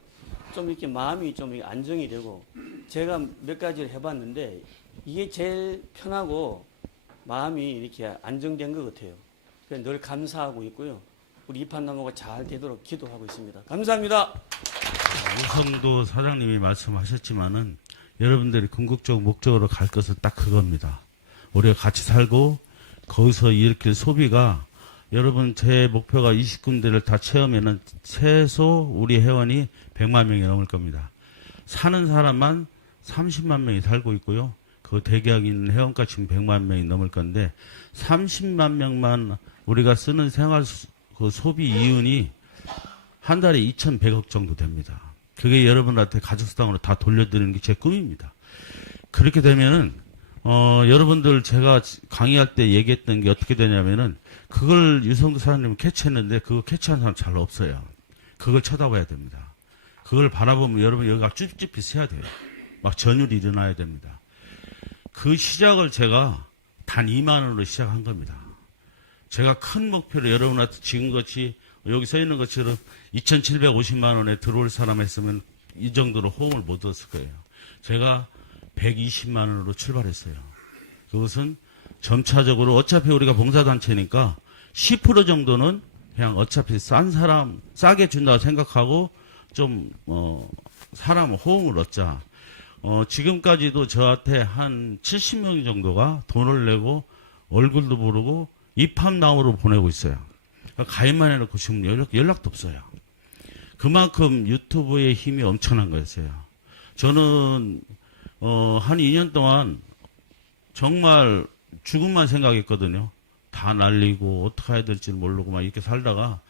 좀 이렇게 마음이 좀 안정이 되고 제가 몇 가지를 해봤는데 이게 제일 편하고 마음이 이렇게 안정된 것 같아요. 그래서 늘 감사하고 있고요. 우리 이판나무가 잘 되도록 기도하고 있습니다. 감사합니다. 우성도 사장님이 말씀하셨지만은 여러분들이 궁극적 목적으로 갈 것은 딱 그겁니다. 우리가 같이 살고 거기서 일으킬 소비가 여러분 제 목표가 20군데를 다 채우면은 최소 우리 회원이 100만 명이 넘을 겁니다. 사는 사람만 30만 명이 살고 있고요. 그 대기하고 있는 회원가 지금 100만 명이 넘을 건데 30만 명만 우리가 쓰는 생활 그 소비 이윤이 한 달에 2,100억 정도 됩니다. 그게 여러분한테 가족수당으로 다 돌려드리는 게 제 꿈입니다. 그렇게 되면은 여러분들 제가 강의할 때 얘기했던 게 어떻게 되냐면은 그걸 유성도 사장님은 캐치했는데 그거 캐치한 사람 잘 없어요. 그걸 쳐다봐야 됩니다. 그걸 바라보면 여러분 여기가 쭈삣쭈삣 세야 돼요. 막 전율이 일어나야 됩니다. 그 시작을 제가 단 2만 원으로 시작한 겁니다. 제가 큰 목표를 여러분한테 지금같이 여기 서 있는 것처럼 2,750만 원에 들어올 사람 했으면 이 정도로 호응을 못 얻었을 거예요. 제가 120만 원으로 출발했어요. 그것은 점차적으로 어차피 우리가 봉사단체니까 10% 정도는 그냥 어차피 싼 사람 싸게 준다고 생각하고 좀 사람 호응을 얻자. 지금까지도 저한테 한 70명 정도가 돈을 내고 얼굴도 모르고 입함나무로 보내고 있어요. 가입만 해놓고 지금 연락도 없어요. 그만큼 유튜브의 힘이 엄청난 거였어요. 저는 한 2년 동안 정말 죽음만 생각했거든요. 다 날리고 어떻게 해야 될지 모르고 막 이렇게 살다가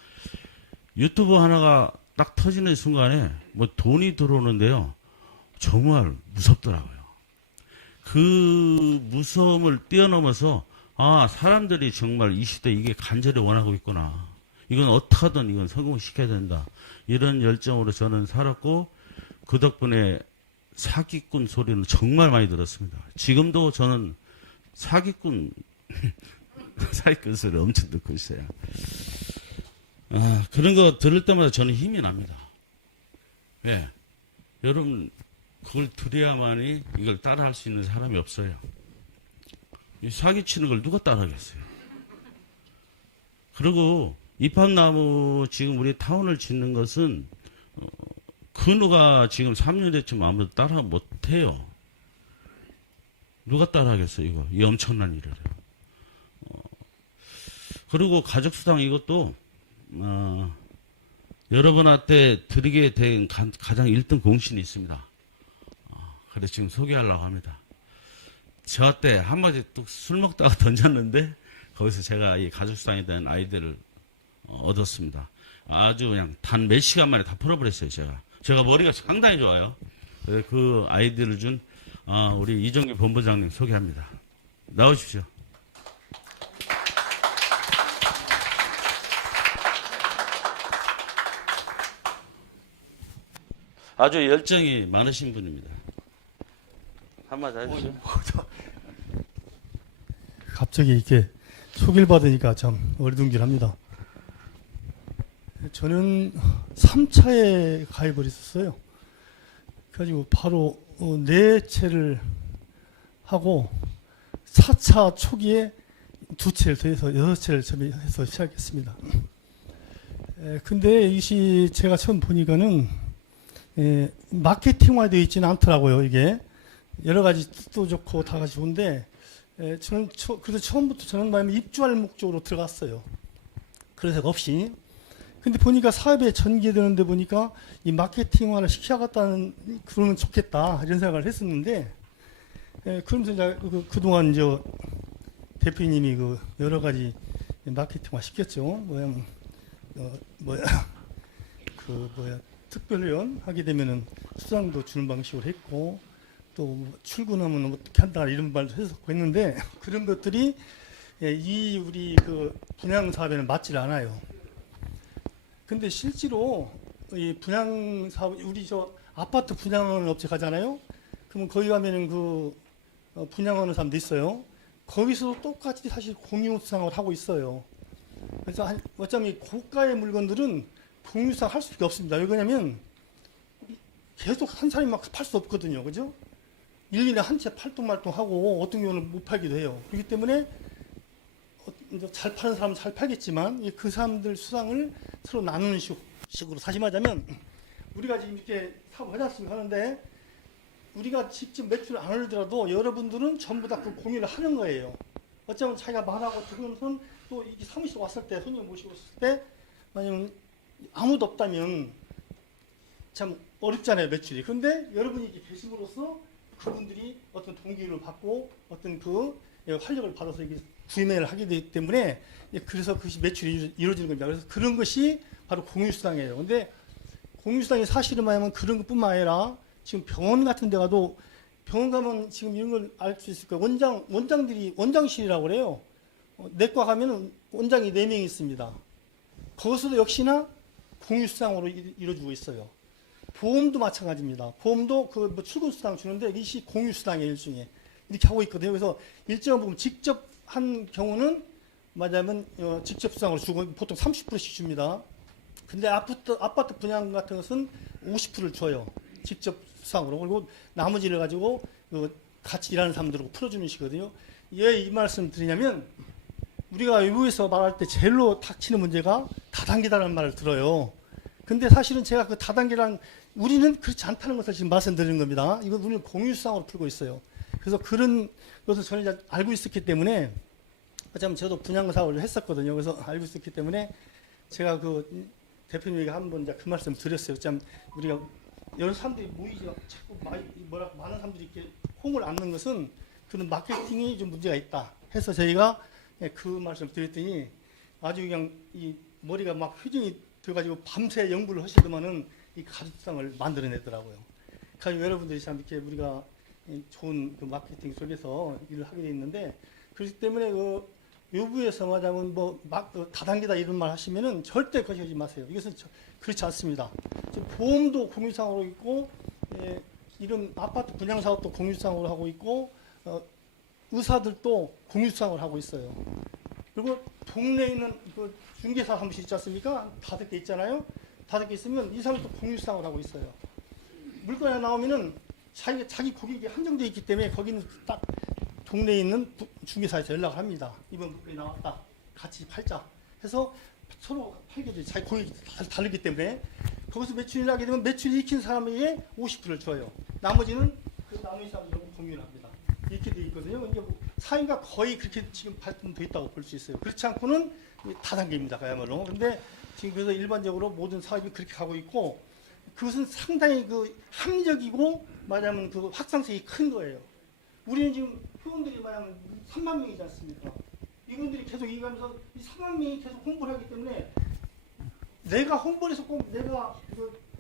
유튜브 하나가 딱 터지는 순간에 뭐 돈이 들어오는데요. 정말 무섭더라고요. 그 무서움을 뛰어넘어서 아, 사람들이 정말 이 시대에 이게 간절히 원하고 있구나. 이건 어떻게든 이건 성공시켜야 된다. 이런 열정으로 저는 살았고 그 덕분에 사기꾼 소리는 정말 많이 들었습니다. 지금도 저는 사기꾼 소리 엄청 듣고 있어요. 그런 거 들을 때마다 저는 힘이 납니다. 예. 여러분 그걸 들어야만이 이걸 따라할 수 있는 사람이 없어요. 이 사기치는 걸 누가 따라하겠어요. 그리고 이팝나무 지금 우리 타운을 짓는 것은 근우가 지금 3년 됐지만 아무도 따라 못해요. 누가 따라하겠어요, 이거. 이 엄청난 일을. 그리고 가족수당 이것도, 여러분한테 드리게 된 가장 1등 공신이 있습니다. 그래서 지금 소개하려고 합니다. 저한테 한마디 또 술 먹다가 던졌는데, 거기서 제가 이 가족수당에 대한 아이디어를 얻었습니다. 아주 그냥 단 몇 시간 만에 다 풀어버렸어요, 제가 머리가 상당히 좋아요. 그 아이디어를 준 우리 이정기 본부장님 소개합니다. 나오십시오. 아주 열정이 많으신 분입니다. 한마디 해주세요. 갑자기 이렇게 소개를 받으니까 참 어리둥절합니다. 저는 3차에 가입을 했었어요. 그래가지고 바로 4채를 하고 4차 초기에 2채를 더해서 6채를 해서 시작했습니다. 근데 이것이 제가 처음 보니까는 마케팅화되어 있지는 않더라고요. 이게 여러 가지 뜻도 좋고 다 좋은데 저는 그래서 처음부터 저는 마음에 입주할 목적으로 들어갔어요. 그런 생각 없이. 근데 보니까 사업에 전개되는데 보니까 이 마케팅화를 시켜야겠다는 그러면 좋겠다 이런 생각을 했었는데 그러면서 이제 그동안 대표님이 여러 가지 마케팅화 시켰죠. 특별회원 하게 되면은 수당도 주는 방식으로 했고 또 출근하면 어떻게 한다 이런 말도 했었는데 그런 것들이 이 우리 그 분양 사업에는 맞질 않아요. 근데 실제로 이 분양 사업 우리 저 아파트 분양하는 업체 가잖아요. 그러면 거기 가면은 그 분양하는 사람도 있어요. 거기서도 똑같이 사실 공유수당을 하고 있어요. 그래서 어차피 고가의 물건들은 공유수당 할 수밖에 없습니다. 왜 그러냐면 계속 한 사람이 막 팔 수 없거든요. 그죠? 일일이 한 채 팔동말동하고 어떤 경우는 못 팔기도 해요. 그렇기 때문에 잘 파는 사람은 잘 팔겠지만 그 사람들 수당을 서로 나누는 식으로 다시 말하자면 우리가 지금 이렇게 사업을 하지 않습니까? 하는데 우리가 직접 매출을 안 올리더라도 여러분들은 전부 다 그 공유를 하는 거예요. 어쩌면 자기가 말하고 들으면서 또 이게 사무실 왔을 때 손님 모시고 왔을 때 만약 아무도 없다면 참 어렵잖아요, 매출이. 그런데 여러분이 이렇게 계심으로써 그분들이 어떤 동기를 받고 어떤 그 활력을 받아서 이게 구매를 하게 되기 때문에 그래서 그것이 매출이 이루어지는 겁니다. 그래서 그런 것이 바로 공유수당이에요. 근데 공유수당이 사실은 말하면 그런 것뿐만 아니라 지금 병원 같은 데 가도 병원 가면 지금 이런 걸 알 수 있을 거예요. 원장들이 원장실이라고 그래요. 내과 가면은 원장이 4명이 있습니다. 거기서도 역시나 공유수당으로 이루어지고 있어요. 보험도 마찬가지입니다. 보험도 그 뭐 출근수당 주는데 이것이 공유수당의 일종에 이렇게 하고 있거든요. 그래서 일정한 부분 직접 한 경우는 말하자면 직접 수당으로 주고 보통 30%씩 줍니다. 근데 아파트 분양 같은 것은 50%를 줘요. 직접 수당으로. 그리고 나머지를 가지고 같이 일하는 사람들하고 풀어주는 식이거든요. 왜 이 말씀 드리냐면 우리가 외부에서 말할 때 제일로 닥치는 문제가 다단계다라는 말을 들어요. 근데 사실은 제가 그 다단계란 우리는 그렇지 않다는 것을 지금 말씀드리는 겁니다. 이건 우리는 공유수당으로 풀고 있어요. 그래서 그런 것을 저는 이제 알고 있었기 때문에 어쩌면 저도 분양 사업을 했었거든요. 그래서 알고 있었기 때문에 제가 그 대표님에게 한번 그 말씀 드렸어요. 참 우리가 여러 사람들이 모이지 자꾸 많은 사람들이 이렇게 홈을 안는 것은 그런 마케팅이 좀 문제가 있다 해서 저희가 그 말씀 드렸더니 아주 그냥 이 머리가 막 회전이 돼가지고 밤새 연구를 하시더만은 이 가족상을 만들어내더라고요. 그러니까 여러분들이 참 이렇게 우리가 좋은 그 마케팅 속에서 일을 하게 돼 있는데 그렇기 때문에 그 외부에서 말하자면 다단계다 이런 말 하시면은 절대 그렇게 하지 마세요. 이것은 그렇지 않습니다. 보험도 공유상으로 있고 이런 아파트 분양 사업도 공유상으로 하고 있고 의사들도 공유상으로 하고 있어요. 그리고 동네에 있는 그 중개사 사무실 있지 않습니까? 5개 있잖아요. 5개 있으면 이 사람도 공유상으로 하고 있어요. 물건이 나오면은 자기 고객이 한정되어 있기 때문에 거기는 딱 동네에 있는 중개사에서 연락을 합니다. 이번 물건이 나왔다. 같이 팔자 해서 서로 팔게 돼요. 자기 고객이 다르기 때문에 거기서 매출이 나게 되면 매출이 익힌 사람에게 50%를 줘요. 나머지는 그 나머지 사람들하고 공유를 합니다. 이렇게 돼 있거든요. 이게 사인가 거의 그렇게 지금 발전돼 있다고 볼 수 있어요. 그렇지 않고는 다단계입니다. 그야말로. 근데 지금 그래서 일반적으로 모든 사업이 그렇게 가고 있고 그것은 상당히 그 합리적이고 말하자면 그 확장성이 큰 거예요. 우리는 지금 회원들이 말하면 3만 명이지 않습니까? 이분들이 계속 얘기하면서 이 3만 명이 계속 홍보를 하기 때문에 내가 홍보를 해서 꼭 내가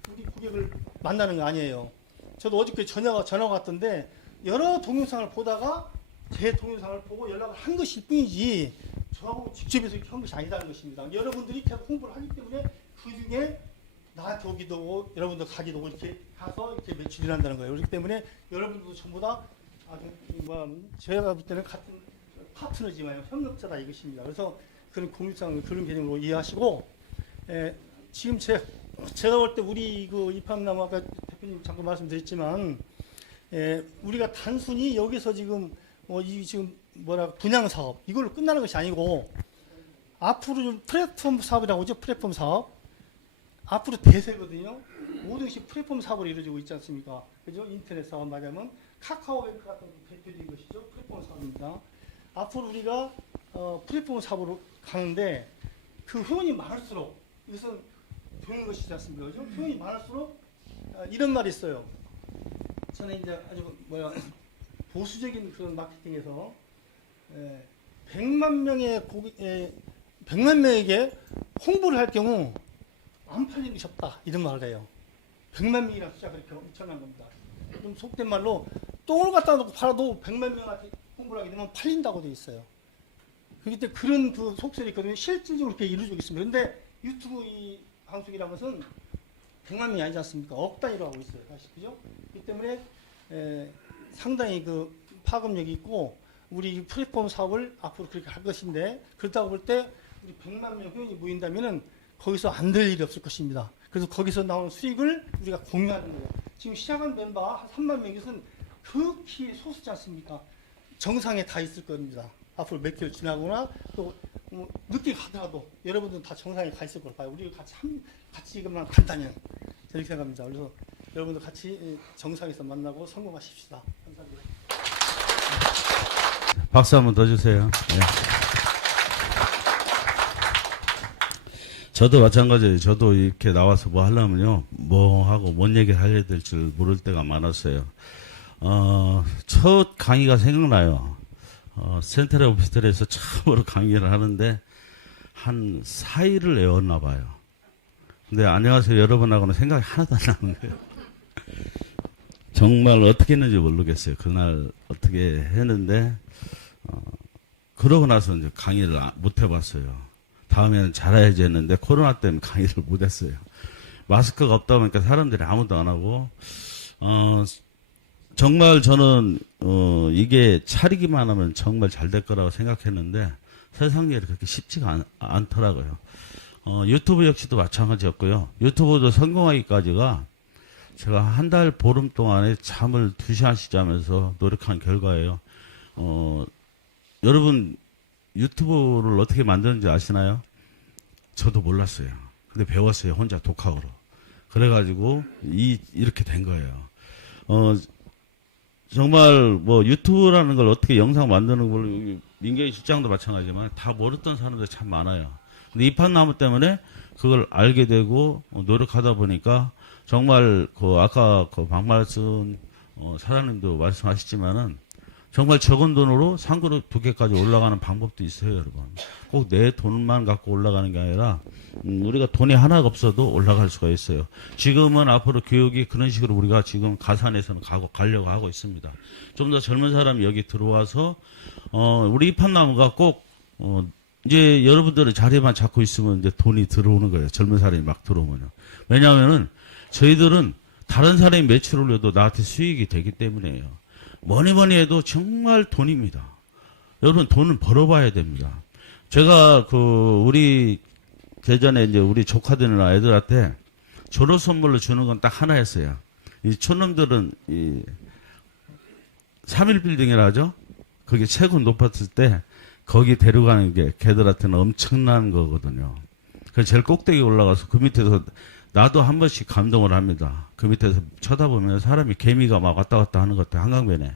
우리 고객을 만나는 거 아니에요. 저도 어저께 전화가 왔던데 여러 동영상을 보다가 제 동영상을 보고 연락을 한 것일 뿐이지 저하고 직접해서 이렇게 한 것이 아니라는 것입니다. 여러분들이 계속 홍보를 하기 때문에 그 중에 나한테 오기도 오고 여러분들 가기도 오고 이렇게 가서 이렇게 매출이 난다는 거예요. 그렇기 때문에 여러분들도 전부 다 제가 볼 때는 같은 파트너지만 협력자다 이것입니다. 그래서 그런 공유상 그런 개념으로 이해하시고 지금 제가 볼 때 우리 그 입학남 아까 대표님 잠깐 말씀드렸지만 우리가 단순히 여기서 지금 이 지금 분양 사업 이걸로 끝나는 것이 아니고 앞으로 좀 플랫폼 사업이라고 하죠. 플랫폼 사업 앞으로 대세거든요. 모든 것이 플랫폼 사업으로 이루어지고 있지 않습니까? 그죠? 인터넷 사업 말하면 카카오뱅크 같은 대표적인 것이죠. 플랫폼 사업입니다. 앞으로 우리가 플랫폼 사업으로 가는데 그 회원이 많을수록 이것은 되는 것이지 않습니까? 그죠? 회원이 많을수록 이런 말이 있어요. 저는 이제 아주 보수적인 그런 마케팅에서 100만 명의 100만 명에게 홍보를 할 경우 안 팔리는 게 적다 이런 말을 해요. 100만 명이라는 숫자가 그렇게 엄청난 겁니다. 좀 속된 말로 똥을 갖다 놓고 팔아도 100만 명한테 홍보를 하게 되면 팔린다고 돼 있어요. 그렇기 때문에 그런 그 속설이 있거든요. 실질적으로 그렇게 이루어지고 있습니다. 근데 유튜브 이 방송이라는 것은 100만 명이 아니지 않습니까? 억 단위로 하고 있어요. 아시죠? 그렇기 때문에 상당히 그 파급력이 있고 우리 플랫폼 사업을 앞으로 그렇게 할 것인데 그렇다고 볼 때 우리 100만 명 회원이 모인다면은 거기서 안 될 일이 없을 것입니다. 그래서 거기서 나오는 수익을 우리가 공유하는 거예요. 지금 시작한 멤버 한 3만 명이 것은 극히 소수지 않습니까? 정상에 다 있을 겁니다. 앞으로 몇 개월 지나거나 또 늦게 가더라도 여러분들은 다 정상에 가 있을 걸 봐요. 우리 같이 이것만 간다면 이렇게 생각합니다. 그래서 여러분들 같이 정상에서 만나고 성공하십시다. 감사합니다. 박수 한번 더 주세요. 네. 저도 마찬가지예요. 저도 이렇게 나와서 뭐 하려면요, 뭐 하고 뭔 얘기를 해야 될지 모를 때가 많았어요. 첫 강의가 생각나요. 센트럴 오피스텔에서 처음으로 강의를 하는데 한 4일을 외웠나 봐요. 근데 안녕하세요 여러분하고는 생각이 하나도 안 나는 거예요. 정말 어떻게 했는지 모르겠어요. 그날 어떻게 했는데 그러고 나서 이제 강의를 못 해봤어요. 다음에는 잘해야지 했는데 코로나 때문에 강의를 못 했어요. 마스크가 없다 보니까 사람들이 아무도 안 하고 정말 저는 이게 차리기만 하면 정말 잘 될 거라고 생각했는데 세상 일이 그렇게 쉽지가 않더라고요. 유튜브 역시도 마찬가지였고요. 유튜브도 성공하기까지가 제가 한 달 보름 동안에 잠을 2시간씩 자면서 노력한 결과예요. 여러분 유튜브를 어떻게 만드는지 아시나요? 저도 몰랐어요. 근데 배웠어요. 혼자 독학으로. 그래가지고 이렇게 된 거예요. 정말 뭐 유튜브라는 걸 어떻게 영상 만드는 걸 민경희 실장도 마찬가지지만 다 모르던 사람들 참 많아요. 근데 이판나무 때문에 그걸 알게 되고 노력하다 보니까 정말 그 아까 그 박말순 사장님도 말씀하셨지만은 정말 적은 돈으로 상그룹 2개까지 올라가는 방법도 있어요, 여러분. 꼭 내 돈만 갖고 올라가는 게 아니라 우리가 돈이 하나가 없어도 올라갈 수가 있어요. 지금은 앞으로 교육이 그런 식으로 우리가 지금 가산에서는 가려고 하고 있습니다. 좀 더 젊은 사람이 여기 들어와서 우리 이판나무가 꼭 이제 여러분들의 자리만 잡고 있으면 이제 돈이 들어오는 거예요. 젊은 사람이 막 들어오면요. 왜냐하면은 저희들은 다른 사람이 매출 올려도 나한테 수익이 되기 때문에요. 뭐니 해도 정말 돈입니다. 여러분 돈은 벌어봐야 됩니다. 제가 우리 예전에 이제 우리 조카들이나 애들한테 졸업 선물로 주는 건 딱 하나였어요. 이 촌놈들은 이 3일 빌딩이라 하죠. 그게 최고 높았을 때 거기 데려가는 게 걔들한테는 엄청난 거거든요. 그래서 제일 꼭대기 올라가서 그 밑에서 나도 한 번씩 감동을 합니다. 그 밑에서 쳐다보면 사람이 개미가 막 왔다 갔다 하는 것 같아요. 한강변에.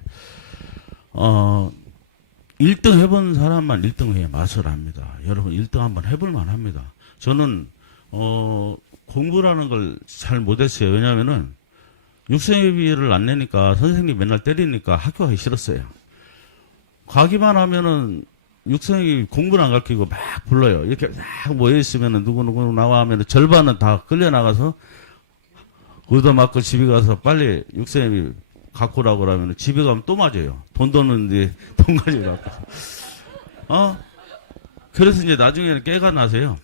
1등 해본 사람만 1등의 맛을 압니다. 여러분 1등 한번 해볼만 합니다. 저는 공부라는 걸 잘 못했어요. 왜냐하면은 육성회비를 안 내니까 선생님 맨날 때리니까 학교 가기 싫었어요. 가기만 하면은 육성회비 공부를 안 가르치고 막 불러요. 이렇게 막 모여있으면은 누구 나와 하면은 절반은 다 끌려나가서 얻어맞고 집에 가서 빨리 육성회비 갖고 오라고 그러면 집에 가면 또 맞아요. 돈 도는데 돈 가지고 갖고. 그래서 이제 나중에는 깨가 나서요.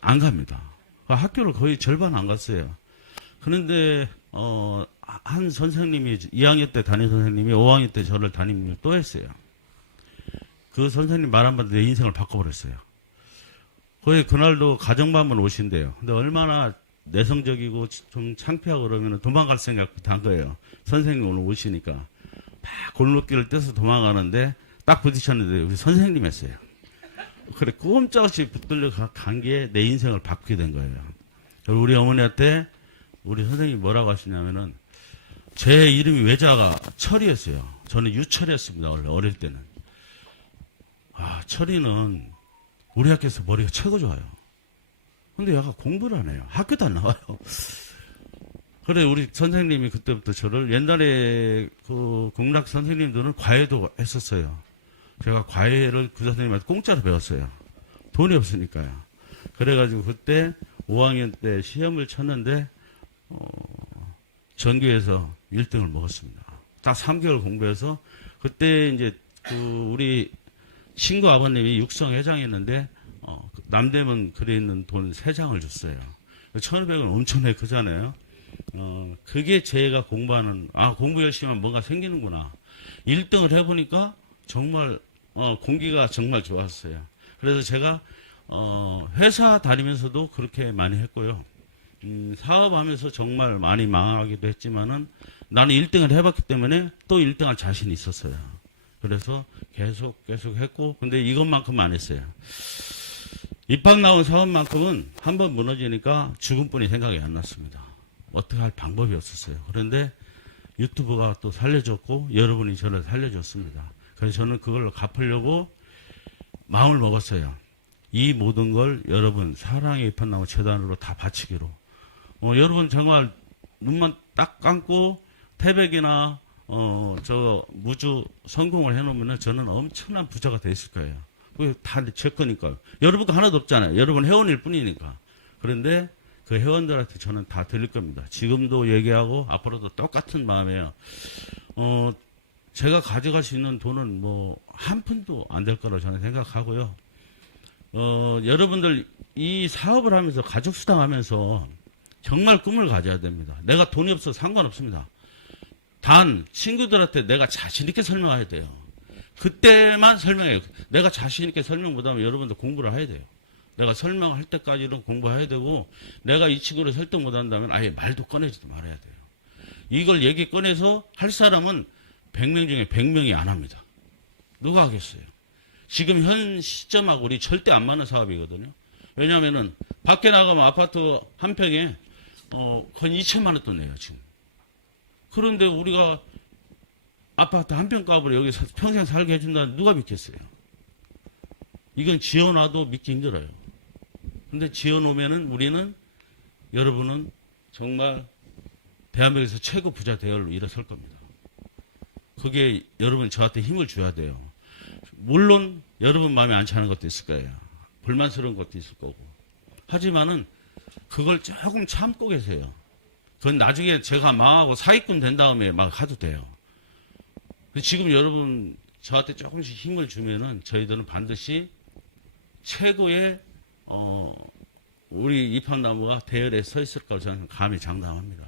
안 갑니다. 학교를 거의 절반 안 갔어요. 그런데 한 선생님이 2학년 때 담임 선생님이 5학년 때 저를 담임을 또 했어요. 그 선생님 말 한마디 내 인생을 바꿔버렸어요. 거의 그날도 가정반문 오신대요. 근데 얼마나 내성적이고 좀 창피하고 그러면 도망갈 생각부터 한 거예요. 선생님 오늘 오시니까 막 골목길을 떼서 도망가는데 딱 부딪혔는데 우리 선생님 했어요. 그래 꼼짝없이 붙들려 간 게 내 인생을 바꾸게 된 거예요. 우리 어머니한테 우리 선생님이 뭐라고 하시냐면은 제 이름이 외자가 철이었어요. 저는 유철이었습니다. 원래 어릴 때는. 철이는 우리 학교에서 머리가 최고 좋아요. 근데 얘가 공부를 안 해요. 학교도 안 나와요. 그래 우리 선생님이 그때부터 저를 옛날에 그 국락 선생님들은 과외도 했었어요. 제가 과외를 그 선생님한테 공짜로 배웠어요. 돈이 없으니까요. 그래가지고 그때 5학년 때 시험을 쳤는데 전교에서 1등을 먹었습니다. 딱 3개월 공부해서 그때 이제 우리 친구 아버님이 육성회장이었는데 남대문 글에 있는 돈 3장을 줬어요. 1,500원 엄청나게 크잖아요. 그게 제가 공부하는, 공부 열심히 하면 뭔가 생기는구나. 1등을 해보니까 정말, 공기가 정말 좋았어요. 그래서 제가, 회사 다니면서도 그렇게 많이 했고요. 사업하면서 정말 많이 망하기도 했지만은 나는 1등을 해봤기 때문에 또 1등할 자신이 있었어요. 그래서 계속 했고, 근데 이것만큼 안 했어요. 입학 나온 사업만큼은 한번 무너지니까 죽을 뿐이 생각이 안 났습니다. 어떻게 할 방법이 없었어요. 그런데 유튜브가 또 살려줬고 여러분이 저를 살려줬습니다. 그래서 저는 그걸로 갚으려고 마음을 먹었어요. 이 모든 걸 여러분 사랑의 입학나무 재단으로 다 바치기로. 여러분 정말 눈만 딱 감고 태백이나 저 무주 성공을 해놓으면 저는 엄청난 부자가 돼 있을 거예요. 그게 다 제 거니까요. 여러분 거 하나도 없잖아요. 여러분 회원일 뿐이니까. 그런데 그 회원들한테 저는 다 드릴 겁니다. 지금도 얘기하고 앞으로도 똑같은 마음이에요. 제가 가져갈 수 있는 돈은 뭐 한 푼도 안 될 거라고 저는 생각하고요. 여러분들 이 사업을 하면서 가족수당 하면서 정말 꿈을 가져야 됩니다. 내가 돈이 없어도 상관없습니다. 단 친구들한테 내가 자신 있게 설명해야 돼요. 그때만 설명해요. 내가 자신 있게 설명 못하면 여러분들 공부를 해야 돼요. 내가 설명할 때까지는 공부해야 되고 내가 이 친구를 설득 못한다면 아예 말도 꺼내지도 말아야 돼요. 이걸 얘기 꺼내서 할 사람은 100명 중에 100명이 안 합니다. 누가 하겠어요? 지금 현 시점하고 우리 절대 안 맞는 사업이거든요. 왜냐하면은 밖에 나가면 아파트 한 평에 거의 2천만 원 돈 내요 지금. 그런데 우리가 아파트 한 평 값으로 여기서 평생 살게 해준다는 누가 믿겠어요? 이건 지어놔도 믿기 힘들어요. 근데 지어놓으면은 우리는 여러분은 정말 대한민국에서 최고 부자 대열로 일어설 겁니다. 그게 여러분 저한테 힘을 줘야 돼요. 물론 여러분 마음에 안 차는 것도 있을 거예요. 불만스러운 것도 있을 거고. 하지만은 그걸 조금 참고 계세요. 그건 나중에 제가 망하고 사기꾼 된 다음에 막 가도 돼요. 지금 여러분 저한테 조금씩 힘을 주면은 저희들은 반드시 최고의 우리 입학나무가 대열에 서 있을 거라고 저는 감히 장담합니다.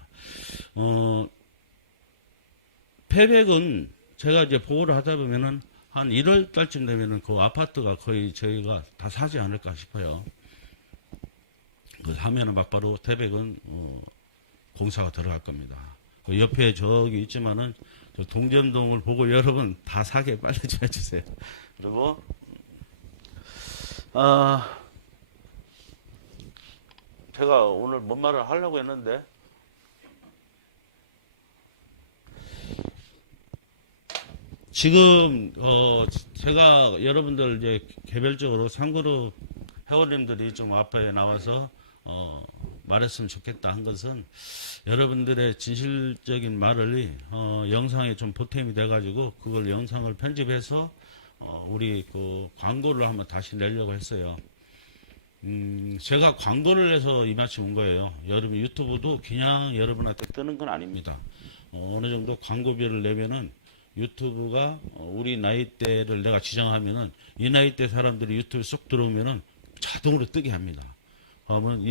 패백은 제가 이제 보고를 하다 보면은 한 1월 달쯤 되면은 그 아파트가 거의 저희가 다 사지 않을까 싶어요. 그 하면은 막바로 태백은 공사가 들어갈 겁니다. 그 옆에 저기 있지만은 저 동점동을 보고 여러분 다 사게 빨리 좀 해주세요. 그리고 제가 오늘 뭔 말을 하려고 했는데 지금 제가 여러분들 이제 개별적으로 상그룹 회원님들이 좀 앞에 나와서 말했으면 좋겠다 한 것은 여러분들의 진실적인 말을 영상에 좀 보탬이 돼가지고 그걸 영상을 편집해서 우리 그 광고를 한번 다시 내려고 했어요. 제가 광고를 해서 이마치 온 거예요. 여러분 유튜브도 그냥 여러분한테 뜨는 건 아닙니다. 어느 정도 광고비를 내면은 유튜브가 우리 나이대를 내가 지정하면은 이 나이대 사람들이 유튜브 쏙 들어오면은 자동으로 뜨게 합니다. 그러면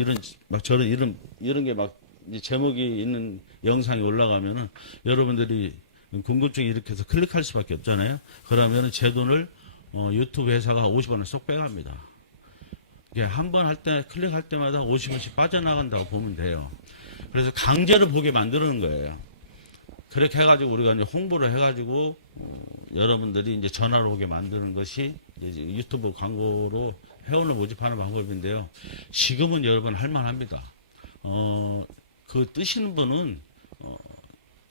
저는 이런 게 막 제목이 있는 영상이 올라가면은 여러분들이 궁금증이 이렇게 해서 클릭할 수밖에 없잖아요. 그러면은 제 돈을 유튜브 회사가 50원을 쏙 빼갑니다. 이게 한 번 할 때 클릭할 때마다 50원씩 빠져나간다고 보면 돼요. 그래서 강제로 보게 만드는 거예요. 그렇게 해가지고 우리가 이제 홍보를 해가지고 여러분들이 이제 전화로 오게 만드는 것이 이제 유튜브 광고로 회원을 모집하는 방법인데요. 지금은 여러분 할만합니다. 그 뜨시는 분은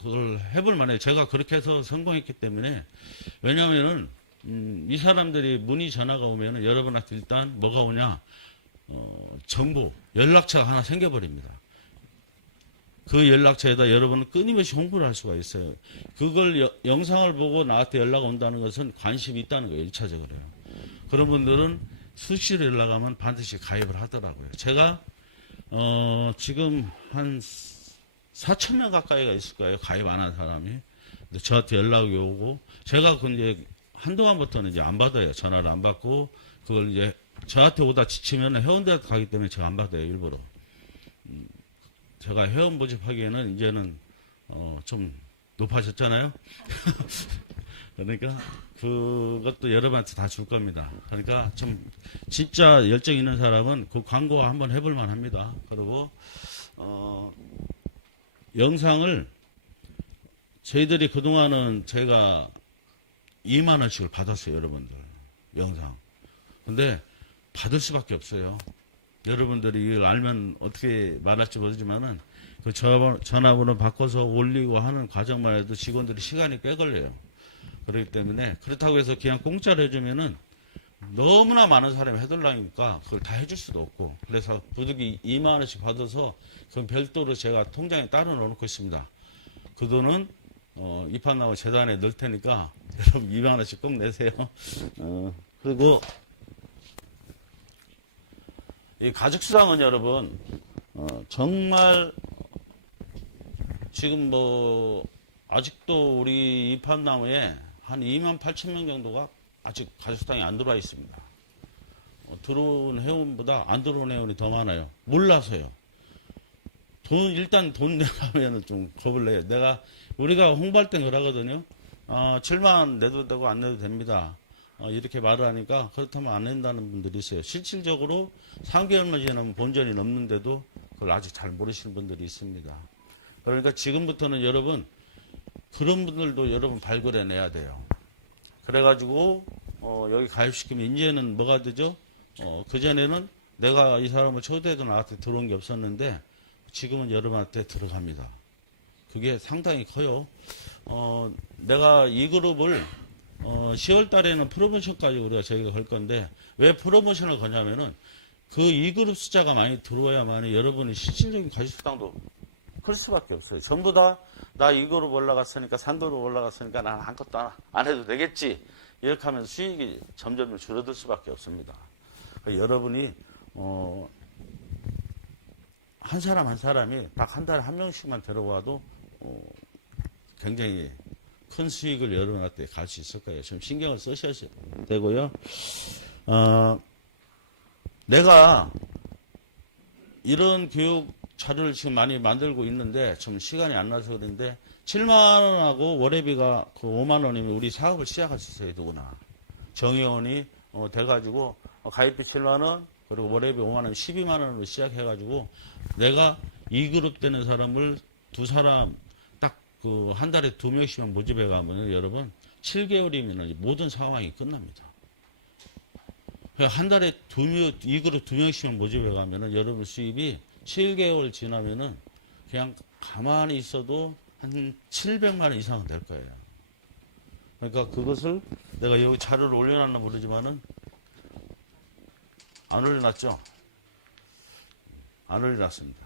그걸 해볼 만해요. 제가 그렇게 해서 성공했기 때문에. 왜냐하면은 이 사람들이 문의 전화가 오면은 여러분한테 일단 뭐가 오냐, 정보 연락처가 하나 생겨버립니다. 그 연락처에다 여러분은 끊임없이 홍보를 할 수가 있어요. 그걸 영상을 보고 나한테 연락 온다는 것은 관심이 있다는 거예요. 1차적으로요. 그런 분들은 수시로 연락하면 반드시 가입을 하더라고요. 제가 지금 한 4,000명 가까이가 있을 거예요. 가입 안 한 사람이. 근데 저한테 연락이 오고, 제가 근데 한동안부터는 이제 안 받아요. 전화를 안 받고, 그걸 이제 저한테 오다 지치면 회원들한테 가기 때문에 제가 안 받아요. 일부러. 제가 회원 모집하기에는 이제는 좀 높아졌잖아요. 그러니까 그것도 여러분한테 다 줄 겁니다. 그러니까 좀 진짜 열정 있는 사람은 그 광고 한번 해볼 만합니다. 그리고 영상을 저희들이 그동안은 제가 2만 원씩을 받았어요. 여러분들 영상. 근데 받을 수밖에 없어요. 여러분들이 이걸 알면 어떻게 말할지 모르지만은 그 전화번호 바꿔서 올리고 하는 과정만 해도 직원들이 시간이 꽤 걸려요. 그렇기 때문에 그렇다고 해서 그냥 공짜로 해주면은 너무나 많은 사람이 해달라니까 그걸 다 해줄 수도 없고, 그래서 부득이 2만 원씩 받아서 그건 별도로 제가 통장에 따로 넣어놓고 있습니다. 그 돈은 입학나무 재단에 넣을 테니까 여러분 2만 원씩 꼭 내세요. 그리고 이 가족수당은 여러분 정말 지금 뭐 아직도 우리 입학나무에 한 2만 8천 명 정도가 아직 가족수당이 안 들어와 있습니다. 들어온 회원보다 안 들어온 회원이 더 많아요. 몰라서요. 일단 돈 내가면은 좀 겁을 내요. 우리가 홍보할 땐 그러거든요. 7만 내도 되고 안 내도 됩니다. 이렇게 말을 하니까 그렇다면 안 낸다는 분들이 있어요. 실질적으로 3개월만 지나면 본전이 넘는데도 그걸 아직 잘 모르시는 분들이 있습니다. 그러니까 지금부터는 여러분, 그런 분들도 여러분 발굴해내야 돼요. 그래가지고 여기 가입시키면 이제는 뭐가 되죠? 그전에는 내가 이 사람을 초대해도 나한테 들어온 게 없었는데 지금은 여러분한테 들어갑니다. 그게 상당히 커요. 내가 이 그룹을 10월 달에는 프로모션까지 저희가 걸 건데, 왜 프로모션을 거냐면은 그 이 그룹 숫자가 많이 들어와야만 여러분이 실질적인 가족수당도 클 수밖에 없어요. 전부 다 나 이 그룹 올라갔으니까 3그룹 올라갔으니까 난 아무것도 안 해도 되겠지, 이렇게 하면서 수익이 점점 줄어들 수밖에 없습니다. 여러분이 한 사람 한 사람이 딱 한 달에 한 명씩만 데려와도 굉장히 큰 수익을 여러분한테 갈 수 있을 거예요. 좀 신경을 쓰셔야 되고요. 내가 이런 교육 자료를 지금 많이 만들고 있는데 좀 시간이 안 나서 그런데 7만 원하고 월회비가 그 5만 원이면 우리 사업을 시작할 수 있어요. 누구나. 정회원이 돼가지고 가입비 7만 원 그리고 월회비 5만 원 12만 원으로 시작해가지고 내가 2그룹 되는 사람을 두 사람 딱 그 한 달에 2명씩만 모집해 가면 여러분 7개월이면 모든 상황이 끝납니다. 한 달에 2그룹 2명씩만 모집해 가면은 여러분 수입이 7개월 지나면은 그냥 가만히 있어도 한 700만 원 이상은 될 거예요. 그러니까 그것을 내가 여기 자료를 올려놨나 모르지만은 안 올려놨죠? 안 올려놨습니다.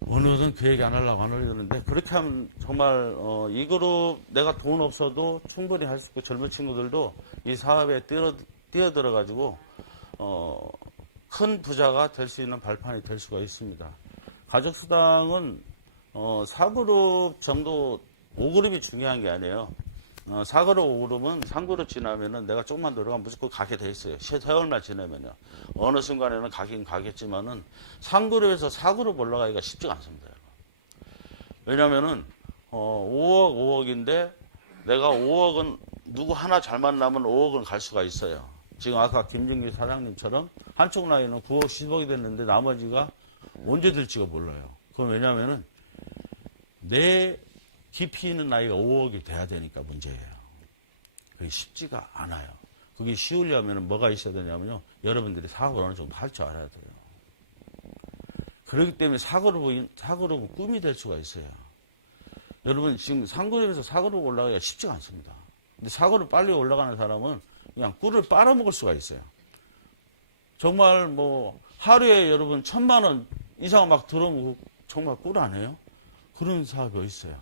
오늘은 그 얘기 안 하려고 안 올리는데, 그렇게 하면 정말 이 그룹 내가 돈 없어도 충분히 할 수 있고 젊은 친구들도 이 사업에 뛰어들어 가지고 큰 부자가 될 수 있는 발판이 될 수가 있습니다. 가족수당은 4그룹 정도, 5그룹이 중요한 게 아니에요. 4그룹, 5그룹은 3그룹 지나면은 내가 조금만 들어가면 무조건 가게 돼 있어요. 세월만 지나면요. 어느 순간에는 가긴 가겠지만은 3그룹에서 4그룹 올라가기가 쉽지가 않습니다. 왜냐면은 5억, 5억인데 내가 5억은 누구 하나 잘 만나면 5억은 갈 수가 있어요. 지금 아까 김진규 사장님처럼 한쪽 라인은 9억, 10억이 됐는데 나머지가 언제 될지가 몰라요. 그건 왜냐면은 내 깊이 있는 나이가 5억이 돼야 되니까 문제예요. 그게 쉽지가 않아요. 그게 쉬우려면 뭐가 있어야 되냐면요. 여러분들이 사업을 어느 정도 할 줄 알아야 돼요. 그렇기 때문에 4그룹은 꿈이 될 수가 있어요. 여러분 지금 3그룹에서 4그룹 올라가기가 쉽지가 않습니다. 근데 4그룹 빨리 올라가는 사람은 그냥 꿀을 빨아먹을 수가 있어요. 정말 뭐 하루에 여러분 1,000만 원 이상 막 들어오면 정말 꿀 아니에요? 그런 사업이 어디 있어요?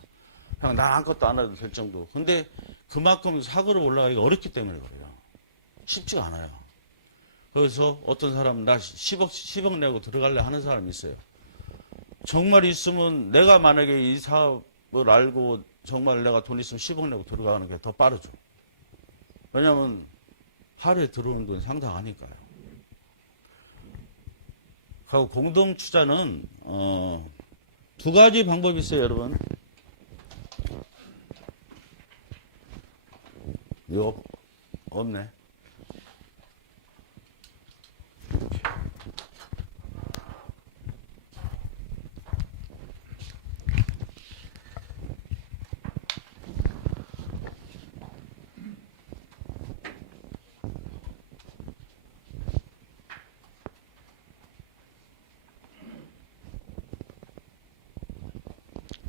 그냥 난 아무것도 안 해도 될 정도. 근데 그만큼 4그룹 올라가기가 어렵기 때문에 그래요. 쉽지가 않아요. 거기서 어떤 사람은 나 10억 내고 들어갈래 하는 사람이 있어요. 정말 있으면 내가 만약에 이 사업을 알고 정말 내가 돈 있으면 10억 내고 들어가는 게 더 빠르죠. 왜냐하면 하루에 들어오는 돈 상당하니까요. 그리고 공동 투자는 두 가지 방법이 있어요, 여러분. 이거 없네.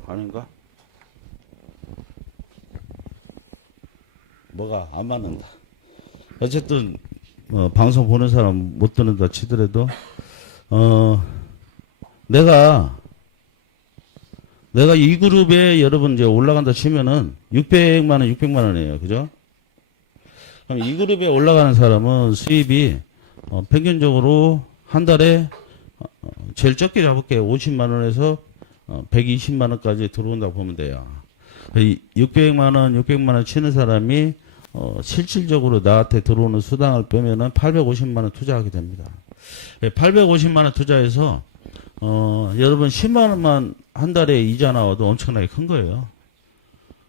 아닌가? 뭐가 안 맞는다. 어쨌든 방송 보는 사람 못 듣는다 치더라도 내가 이 그룹에 여러분 이제 올라간다 치면은 600만 원이에요. 그죠? 그럼 이 그룹에 올라가는 사람은 수입이 평균적으로 한 달에 제일 적게 잡을게요. 50만 원에서 120만 원까지 들어온다고 보면 돼요. 600만 원 치는 사람이 실질적으로 나한테 들어오는 수당을 빼면은 850만 원 투자하게 됩니다. 850만 원 투자해서 여러분 10만 원만 한 달에 이자 나와도 엄청나게 큰 거예요.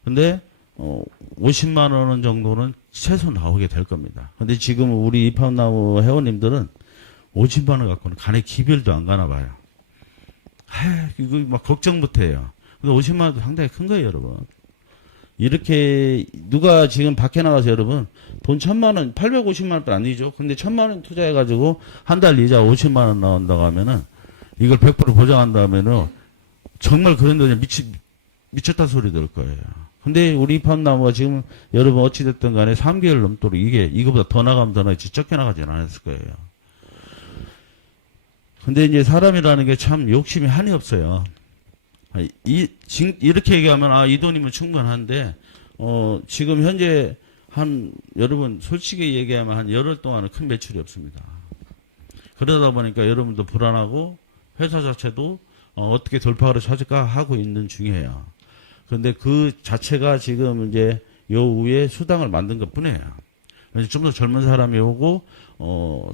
근데 50만 원 정도는 최소 나오게 될 겁니다. 근데 지금 우리 입학나무 회원님들은 50만 원 갖고는 간에 기별도 안 가나 봐요. 이거 막 걱정부터 해요. 근데 50만 원도 상당히 큰 거예요, 여러분. 이렇게 누가 지금 밖에 나가서 여러분 돈 1,000만 원, 850만 원도 아니죠. 근데 1,000만 원 투자해가지고 한 달 이자 50만 원 나온다고 하면은 이걸 100% 보장한다면은 정말 그런 데 미쳤다 소리 들 거예요. 근데 우리 팝나무가 지금 여러분 어찌됐든 간에 3개월 넘도록 이거보다 더 나가면 더 나가지 적게 나가지는 않았을 거예요. 근데 이제 사람이라는 게 참 욕심이 한이 없어요. 이렇게 얘기하면 이 돈이면 충분한데 지금 현재 여러분 솔직히 얘기하면 한 열흘 동안은 큰 매출이 없습니다. 그러다 보니까 여러분도 불안하고 회사 자체도 어떻게 돌파구를 찾을까 하고 있는 중이에요. 그런데 그 자체가 지금 이제 요 위에 수당을 만든 것 뿐이에요. 좀 더 젊은 사람이 오고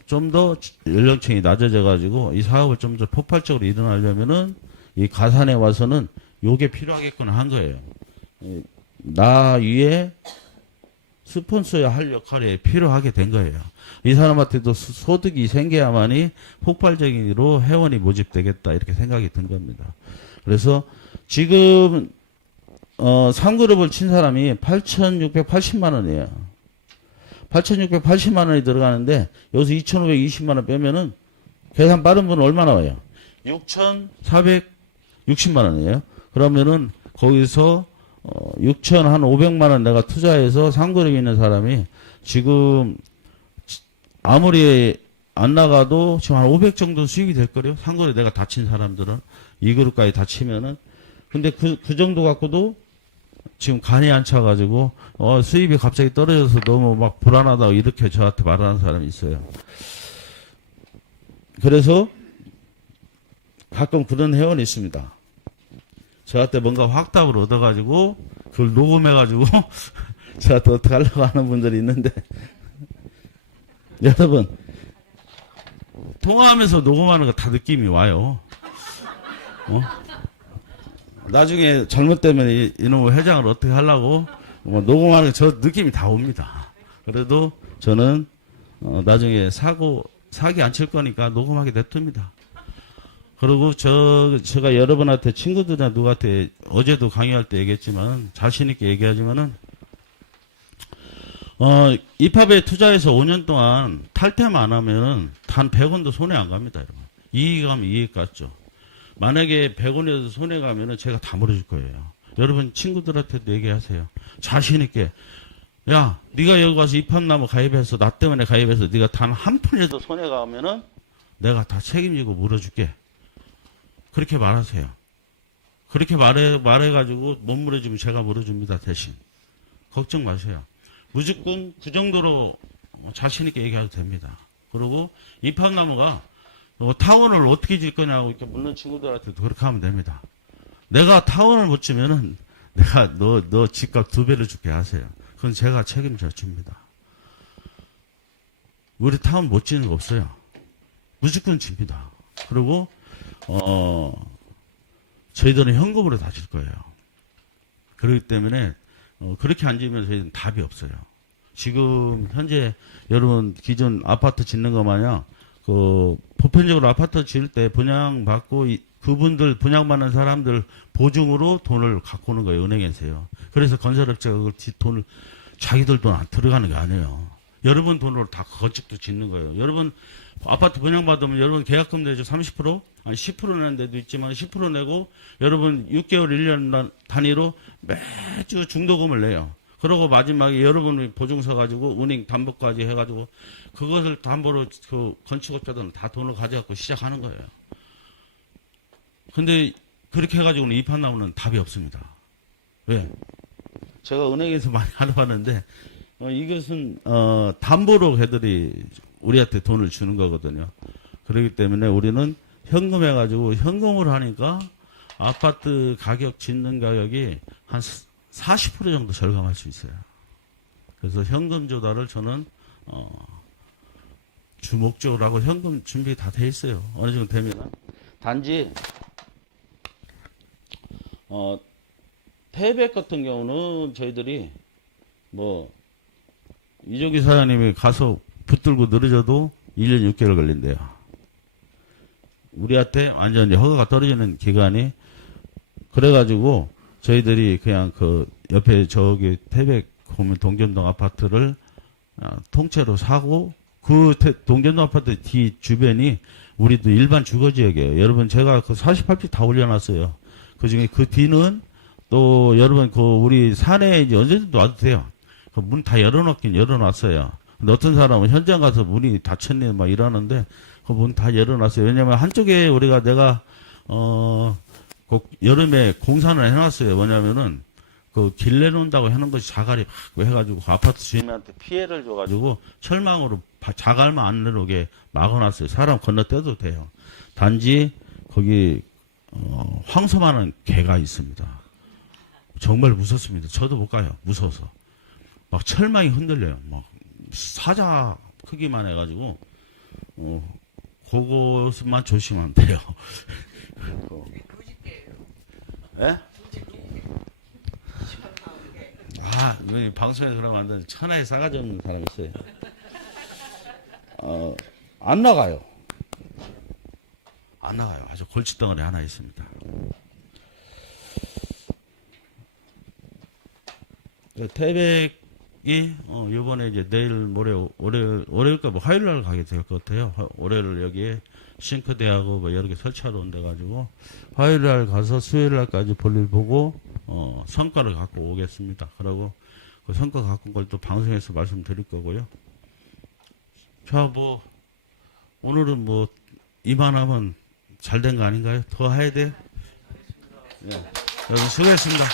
좀 더 연령층이 낮아져 가지고 이 사업을 좀 더 폭발적으로 일어나려면은 이 가산에 와서는 요게 필요하겠구나 한 거예요. 나 위에 스폰서야 할 역할이 필요하게 된 거예요. 이 사람한테도 소득이 생겨야만이 폭발적으로 회원이 모집되겠다 이렇게 생각이 든 겁니다. 그래서 지금 3그룹을 친 사람이 8,680만 원이에요. 8,680만 원이 들어가는데 여기서 2,520만 원 빼면은 계산 빠른 분은 얼마 나와요? 6,460만 원이에요. 그러면은 거기서 6,500만 원 내가 투자해서 3그룹에 있는 사람이 지금 아무리 안 나가도 지금 한 500 정도 수익이 될 거래요. 3그룹 내가 다친 사람들은 2그룹까지 다 치면은. 근데 그 정도 갖고도 지금 간이 안 차가지고 수입이 갑자기 떨어져서 너무 막 불안하다고 이렇게 저한테 말하는 사람이 있어요. 그래서 가끔 그런 회원이 있습니다. 저한테 뭔가 확답을 얻어가지고 그걸 녹음해가지고 저한테 어떻게 하려고 하는 분들이 있는데 여러분 통화하면서 녹음하는 거 다 느낌이 와요. 나중에 잘못되면 이놈의 회장을 어떻게 하려고 녹음하는 거 저 느낌이 다 옵니다. 그래도 저는 나중에 사기 안 칠 거니까 녹음하게 냅둡니다. 그리고 제가 여러분한테 친구들이나 누구한테 어제도 강의할 때 얘기했지만 자신 있게 얘기하지만은 입합에 투자해서 5년 동안 탈퇴만 안 하면은 단 100원도 손해 안 갑니다, 여러분. 이익 가면 이익 같죠. 만약에 100원이라도 손해 가면은 제가 다 물어줄 거예요. 여러분 친구들한테도 얘기하세요. 자신 있게. 야, 네가 여기 가서 입합나무 가입해서 나 때문에 가입해서 네가 단 한 푼이라도 손해 가면은 내가 다 책임지고 물어줄게. 그렇게 말하세요. 그렇게 말해가지고 못 물어주면 제가 물어줍니다, 대신. 걱정 마세요. 무조건 그 정도로 자신있게 얘기해도 됩니다. 그리고 이팝나무가 타원을 어떻게 질 거냐고 이렇게 묻는 친구들한테도 그렇게 하면 됩니다. 내가 타원을 못 지면은 내가 너 집값 2배를 줄게 하세요. 그건 제가 책임져 줍니다. 우리 타운 못 지는 거 없어요. 무조건 집니다. 그리고 저희들은 현금으로 다 질 거예요. 그렇기 때문에 그렇게 안 지면 저희는 답이 없어요. 지금 현재 여러분 기존 아파트 짓는 거 마냥 보편적으로 아파트 지을 때 분양받고 그분들 분양받는 사람들 보증으로 돈을 갖고 오는 거예요. 은행에서요. 그래서 건설업체가 그걸 돈을 자기들 돈 안 들어가는 게 아니에요. 여러분 돈으로 다 건축도 짓는 거예요. 여러분 아파트 분양받으면 여러분 계약금 내죠. 30%? 아니 10% 내는 데도 있지만 10% 내고 여러분 6개월 1년 단위로 매주 중도금을 내요. 그러고 마지막에 여러분이 보증서 가지고 은행 담보까지 해가지고 그것을 담보로 그 건축업자들은 다 돈을 가져갖고 시작하는 거예요. 근데 그렇게 해가지고는 이팝나무는 답이 없습니다. 왜? 제가 은행에서 많이 알아봤는데 이것은 담보로 걔들이 우리한테 돈을 주는 거거든요. 그렇기 때문에 우리는 현금 해가지고 현금으로 하니까 아파트 가격 짓는 가격이 한 40% 정도 절감할 수 있어요. 그래서 현금 조달을 저는 주목적으로 하고 현금 준비 다 돼 있어요. 어느 정도 되면. 단지 태백 같은 경우는 저희들이 이종기 사장님이 가서 붙들고 늘어져도 1년 6개월 걸린대요. 우리한테 완전히 허가가 떨어지는 기간이. 그래가지고 저희들이 그냥 그 옆에 저기 태백 보면 동전동 아파트를 통째로 사고 그 동전동 아파트 뒤 주변이 우리도 일반 주거지역이에요. 여러분 제가 그 48피 다 올려놨어요. 그 중에 그 뒤는 또 여러분 그 우리 산에 이제 언제든지 놔도 돼요. 그 문 다 열어놓긴 열어놨어요. 근데 어떤 사람은 현장 가서 문이 닫혔네 막 이러는데 그 문 다 열어놨어요. 왜냐면 한쪽에 내가 여름에 공사를 해놨어요. 뭐냐면은 그 길 내놓는다고 해놓은 것이 자갈이 막 해가지고 그 아파트 주인한테 피해를 줘가지고 철망으로 자갈만 안 내놓게 막아놨어요. 사람 건너뛰어도 돼요. 단지 거기 황소만한 개가 있습니다. 정말 무섭습니다. 저도 못 가요. 무서워서. 막 철망이 흔들려요. 막 사자 크기만 해가지고 그것만 조심하면 돼요. 예? 방송에 그러면 안 되는데 천하에 싸가지 없는 사람이 있어요. 안 나가요. 안 나가요. 아주 골칫덩어리 하나 있습니다. 태백이 이번에 이제 내일 모레 월요일까 화요일 날 가게 될 것 같아요. 월요일 여기에 싱크대하고 여러 개 설치하러 온데 가지고 화요일 날 가서 수요일 날까지 볼일 보고 성과를 갖고 오겠습니다. 그리고 그 성과 갖고 온 걸 또 방송에서 말씀드릴 거고요. 자, 오늘은 이만하면 잘 된 거 아닌가요? 더 해야 돼요? 네. 여러분 수고했습니다.